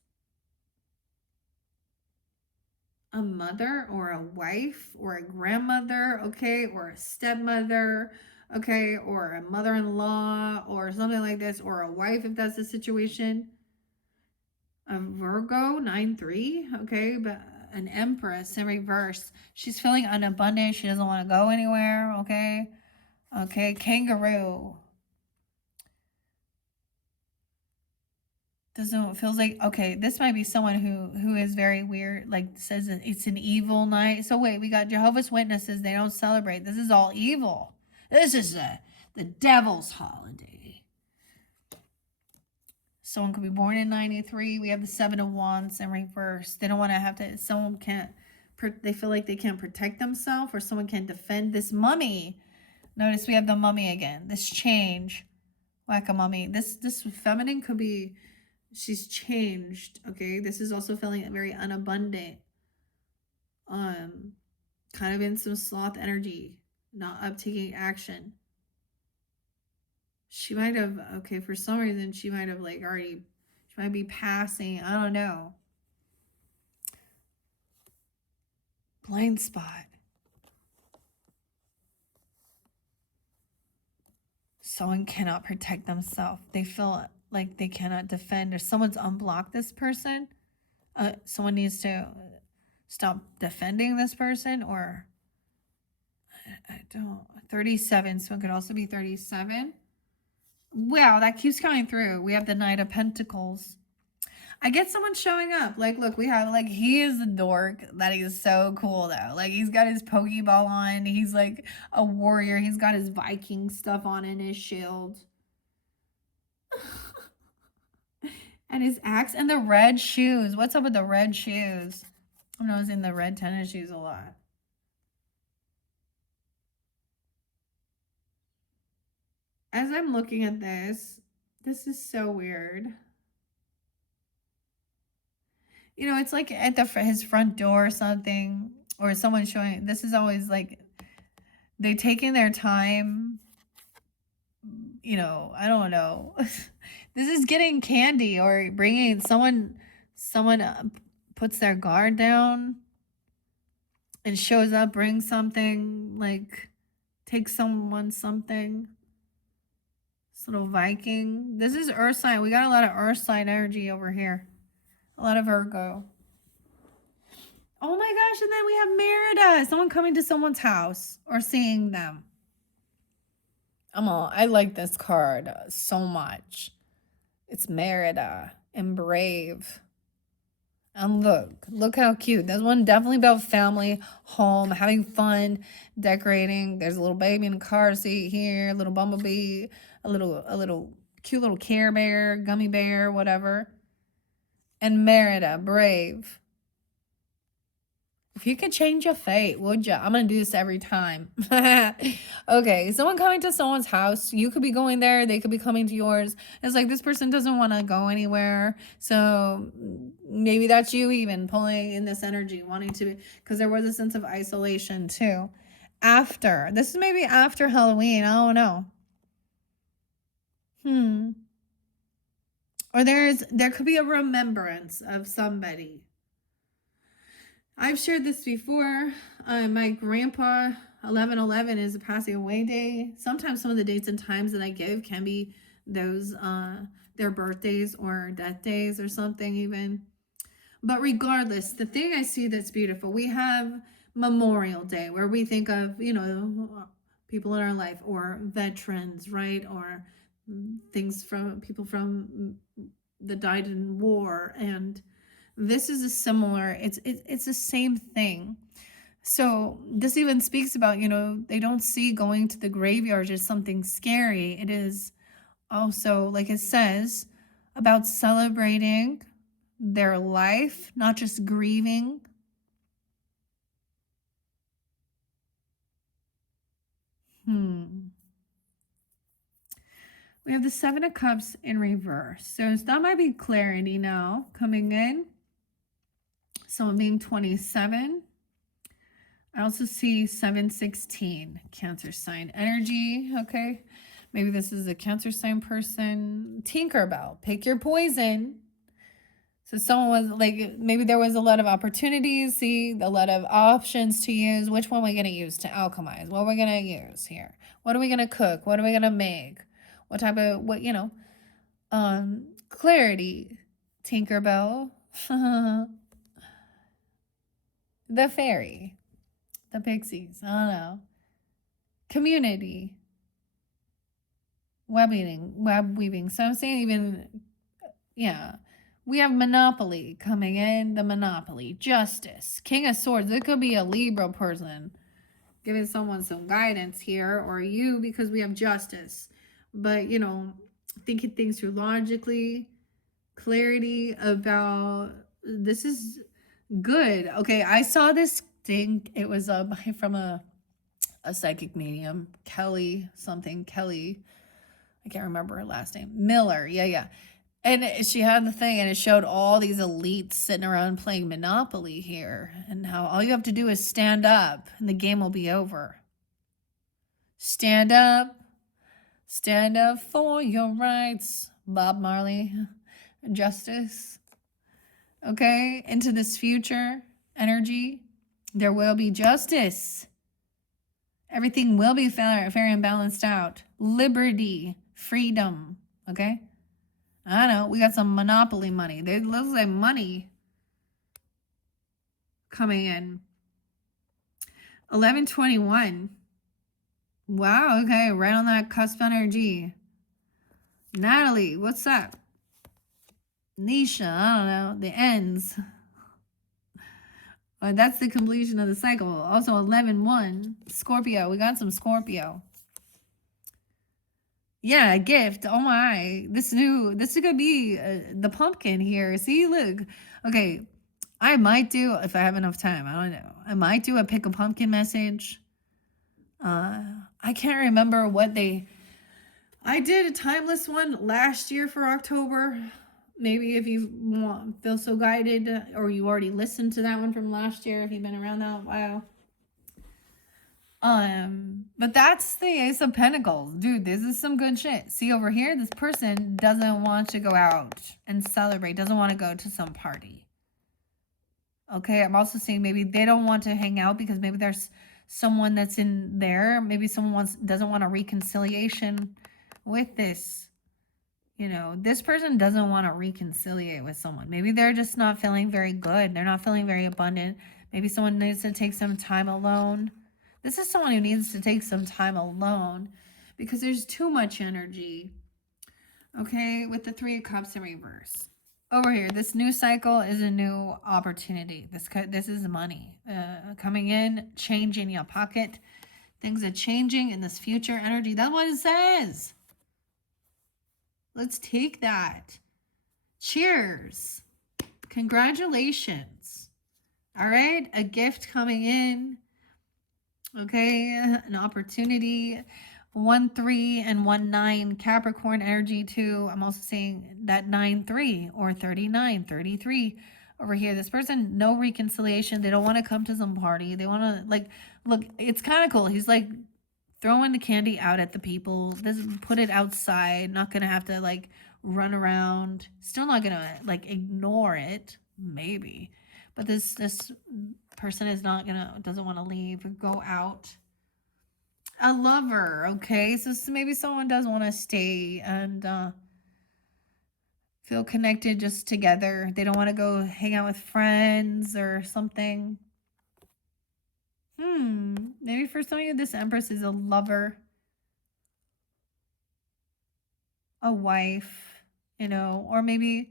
A mother or a wife or a grandmother, okay, or a stepmother, okay, or a mother-in-law or something like this, or a wife if that's the situation. A Virgo, 9-3, okay, but an Empress in reverse. She's feeling unabundant. She doesn't want to go anywhere, okay? Okay, Kangaroo. Doesn't feels like, okay, this might be someone who is very weird, like says that it's an evil night. So wait, we got Jehovah's Witnesses. They don't celebrate. This is all evil. This is the devil's holiday. Someone could be born in 93. We have the 7 of Wands in reverse. They don't want to have to, someone can't, they feel like they can't protect themselves, or someone can't defend this mummy. Notice we have the mummy again. This change. Whack-a-mummy. This feminine could be, she's changed, okay? This is also feeling very unabundant. Kind of in some sloth energy, not up taking action. She might have, okay, for some reason, she might have like already, she might be passing, I don't know. Blind spot. Someone cannot protect themselves. They feel like they cannot defend, or someone's unblocked this person. Someone needs to stop defending this person, or I don't. 37. Someone could also be 37. Wow, that keeps coming through. We have the Knight of Pentacles. I get someone showing up. Like, look, we have, like, he is a dork. That is so cool, though. Like, he's got his Pokeball on. He's, like, a warrior. He's got his Viking stuff on in his shield. And his axe and the red shoes. What's up with the red shoes? I was in the red tennis shoes a lot. As I'm looking at this is so weird. You know, it's like at his front door or something, or someone showing. This is always like they taking their time. You know, I don't know. This is getting candy or bringing someone puts their guard down and shows up, brings something, like takes someone something. This little Viking. This is Earth sign. We got a lot of Earth sign energy over here. A lot of Virgo. Oh my gosh, and then we have Merida. Someone coming to someone's house or seeing them. I like this card so much. It's Merida and Brave. And look how cute. This one definitely about family, home, having fun, decorating. There's a little baby in a car seat here, a little bumblebee, a little cute little Care Bear, gummy bear, whatever. And Merida, Brave. If you could change your fate, would you? I'm going to do this every time. Okay, someone coming to someone's house. You could be going there. They could be coming to yours. It's like this person doesn't want to go anywhere. So maybe that's you even pulling in this energy, wanting to, because there was a sense of isolation too. After, this is maybe after Halloween. I don't know. Or there could be a remembrance of somebody. I've shared this before. My grandpa, 11/11 is a passing away day. Sometimes some of the dates and times that I give can be those their birthdays or death days or something even. But regardless, the thing I see that's beautiful, we have Memorial Day where we think of, you know, people in our life or veterans, right? Or things from people from that died in war, and this is a similar, it's the same thing. So this even speaks about, you know, they don't see going to the graveyard as something scary. It is also, like it says, about celebrating their life, not just grieving. We have the Seven of Cups in reverse. So that might be clarity now coming in. Someone being 27. I also see 716, Cancer sign energy. Okay. Maybe this is a Cancer sign person. Tinkerbell, pick your poison. So someone was like, maybe there was a lot of opportunities, see, a lot of options to use. Which one are we going to use to alchemize? What are we going to use here? What are we going to cook? What are we going to make? What type of, what, you know, clarity, Tinkerbell, the fairy, the pixies, I don't know, community, web weaving. So I'm saying even, yeah, we have Monopoly coming in, the Monopoly, Justice, King of Swords. It could be a Libra person giving someone some guidance here, or you, because we have Justice. But, you know, thinking things through logically, clarity about this is good. Okay, I saw this thing. It was from a psychic medium, Kelly something, Kelly. I can't remember her last name. Miller. Yeah. And she had the thing, and it showed all these elites sitting around playing Monopoly here, and how all you have to do is stand up, and the game will be over. Stand up for your rights, Bob Marley. Justice. Okay, into this future energy, there will be justice. Everything will be fair and balanced out. Liberty, freedom. Okay, I know we got some Monopoly money. There's like money coming in. 11/21. Wow. Okay, right on that cusp energy. Natalie, what's up? Nisha, I don't know. The ends. That's the completion of the cycle. Also 11/1. Scorpio. We got some Scorpio. Yeah, a gift. Oh my. This could be the pumpkin here. See, look. Okay. I might do, if I have enough time, I don't know. I might do a pick a pumpkin message. I can't remember I did a timeless one last year for October. Maybe if you feel so guided, or you already listened to that one from last year, if you've been around that a while. But that's the Ace of Pentacles. Dude, this is some good shit. See over here, this person doesn't want to go out and celebrate, doesn't want to go to some party. Okay, I'm also saying maybe they don't want to hang out because maybe there's someone that's in there. Maybe someone doesn't want a reconciliation with this. You know, this person doesn't want to reconciliate with someone. Maybe they're just not feeling very good. They're not feeling very abundant. Maybe someone needs to take some time alone. This is someone who needs to take some time alone because there's too much energy. Okay, with the Three of Cups in reverse. Over here, this new cycle is a new opportunity. This is money coming in, change in your pocket. Things are changing in this future energy. That's what it says. Let's take that. Cheers. Congratulations. All right, a gift coming in. Okay, an opportunity. 1-3 and 1-9 Capricorn energy too. I'm also saying that 9-3 or 39-33 over here. This person, no reconciliation. They don't want to come to some party. They want to, like, look, it's kind of cool. He's like throwing the candy out at the people. This, put it outside. Not gonna have to like run around. Still not gonna like ignore it. Maybe, but this person is not gonna, doesn't want to leave or go out. A lover, okay, so maybe someone does want to stay and feel connected just together. They don't want to go hang out with friends or something. Maybe for some of you, this Empress is a lover, a wife, you know, or maybe,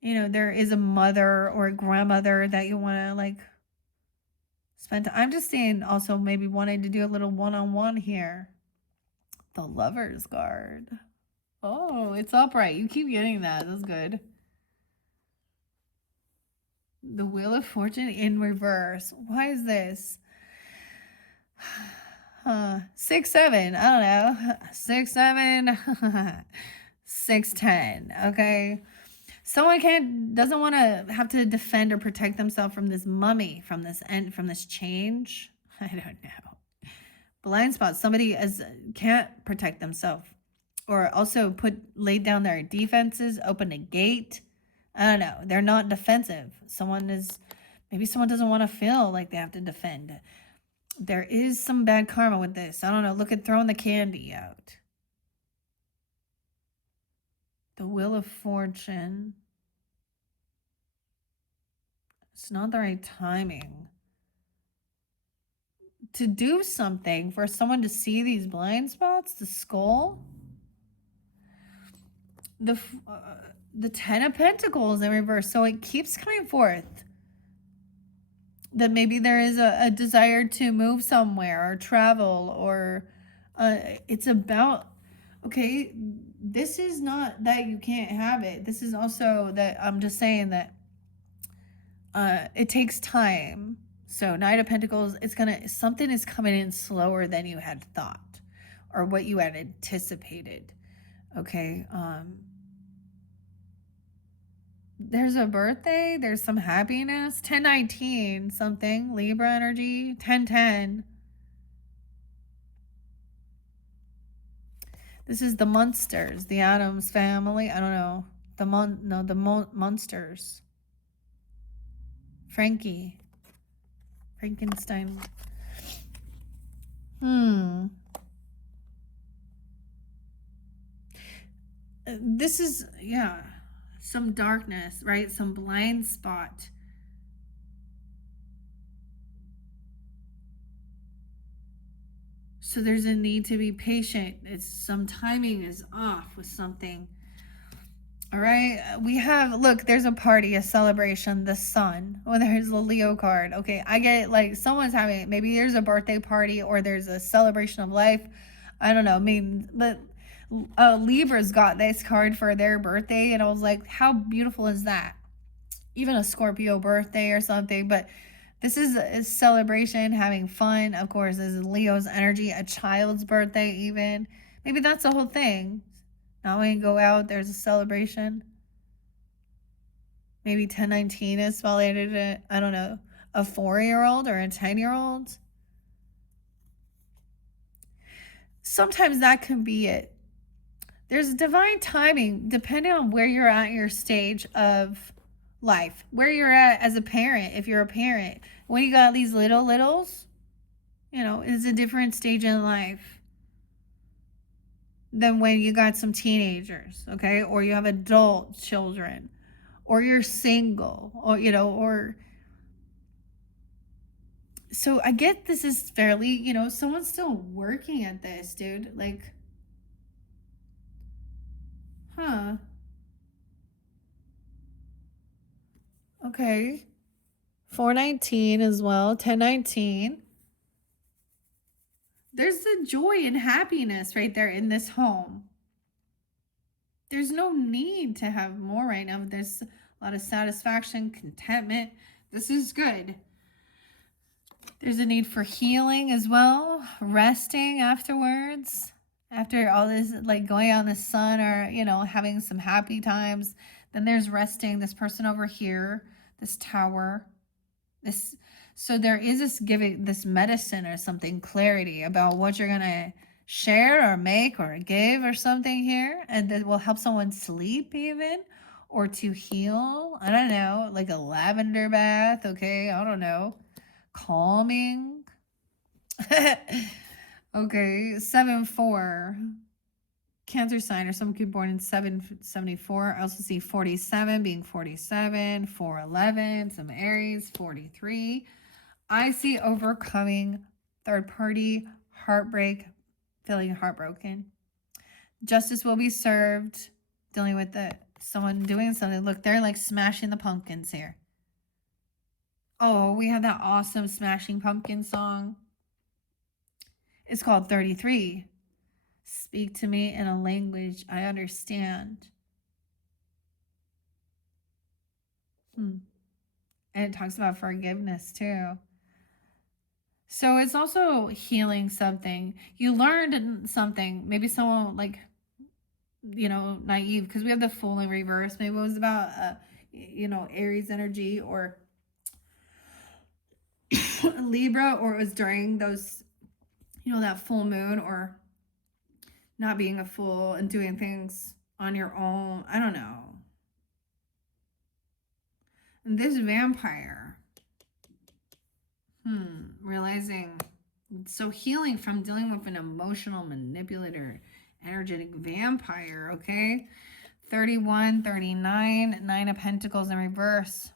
you know, there is a mother or a grandmother that you want to like spend. I'm just saying also maybe wanting to do a little one-on-one here. The Lover's card. Oh, it's upright. You keep getting that. That's good. The Wheel of Fortune in reverse. Why is this? 6, 7. I don't know. 6, 7. 6, 10. Okay. Someone doesn't want to have to defend or protect themselves from this mummy, from this end, from this change. I don't know. Blind spot. Somebody can't protect themselves, or also laid down their defenses, open a gate. I don't know. They're not defensive. Maybe someone doesn't want to feel like they have to defend. There is some bad karma with this. I don't know. Look at throwing the candy out. The Wheel of Fortune. It's not the right timing to do something, for someone to see these blind spots, the skull. The 10 of Pentacles in reverse. So it keeps coming forth that maybe there is a desire to move somewhere or travel, or it's about, okay, this is not that you can't have it. This is also that I'm just saying that it takes time. So Knight of Pentacles, something is coming in slower than you had thought or what you had anticipated. Okay. There's a birthday. There's some happiness. 10-19 something. Libra energy. 10-10. This is the Munsters, the Addams family. I don't know. The Munsters. Frankenstein. This is, yeah, some darkness, right? Some blind spot. So there's a need to be patient. Some timing is off with something. All right, we have, look, there's a party, a celebration, the sun. Oh, there's the Leo card. Okay, I get it, like someone's having, maybe there's a birthday party or there's a celebration of life. I don't know, I mean, but Libra's got this card for their birthday, and I was like, how beautiful is that? Even a Scorpio birthday or something, but this is a celebration, having fun. Of course, this is Leo's energy, a child's birthday even. Maybe that's the whole thing. Now when you go out, there's a celebration. Maybe 10-19 is related to, I don't know, a 4-year-old or a 10-year-old. Sometimes that can be it. There's divine timing depending on where you're at in your stage of life, where you're at as a parent. If you're a parent, when you got these littles, you know, it's a different stage in life than when you got some teenagers, okay? Or you have adult children, or you're single, or, you know, or... So I get this is fairly, you know, someone's still working at this, dude. Like, okay. 4-19 as well, 10-19. There's the joy and happiness right there in this home. There's no need to have more right now. There's a lot of satisfaction, contentment. This is good. There's a need for healing as well, resting afterwards. After all this, like going out in the sun or, you know, having some happy times, then there's resting. This person over here, this tower, this, so there is this giving this medicine or something, clarity about what you're gonna share or make or give or something here, and that will help someone sleep even, or to heal. I don't know, like a lavender bath. Okay, I don't know, calming. Okay, 7-4. Cancer sign or someone could be born in 774. I also see 47 being 47, 411, some Aries, 43. I see overcoming third party, heartbreak, feeling heartbroken. Justice will be served, dealing with someone doing something. Look, they're like smashing the pumpkins here. Oh, we have that awesome Smashing Pumpkin song. It's called 33. Speak to me in a language I understand. And it talks about forgiveness too. So it's also healing something. You learned something. Maybe someone like, you know, naive, because we have the Fool in reverse. Maybe it was about, you know, Aries energy or Libra, or it was during those, you know, that full moon, or not being a fool and doing things on your own. I don't know. And this vampire, realizing, so healing from dealing with an emotional manipulator, energetic vampire, okay? 31, 39, 9 of Pentacles in reverse.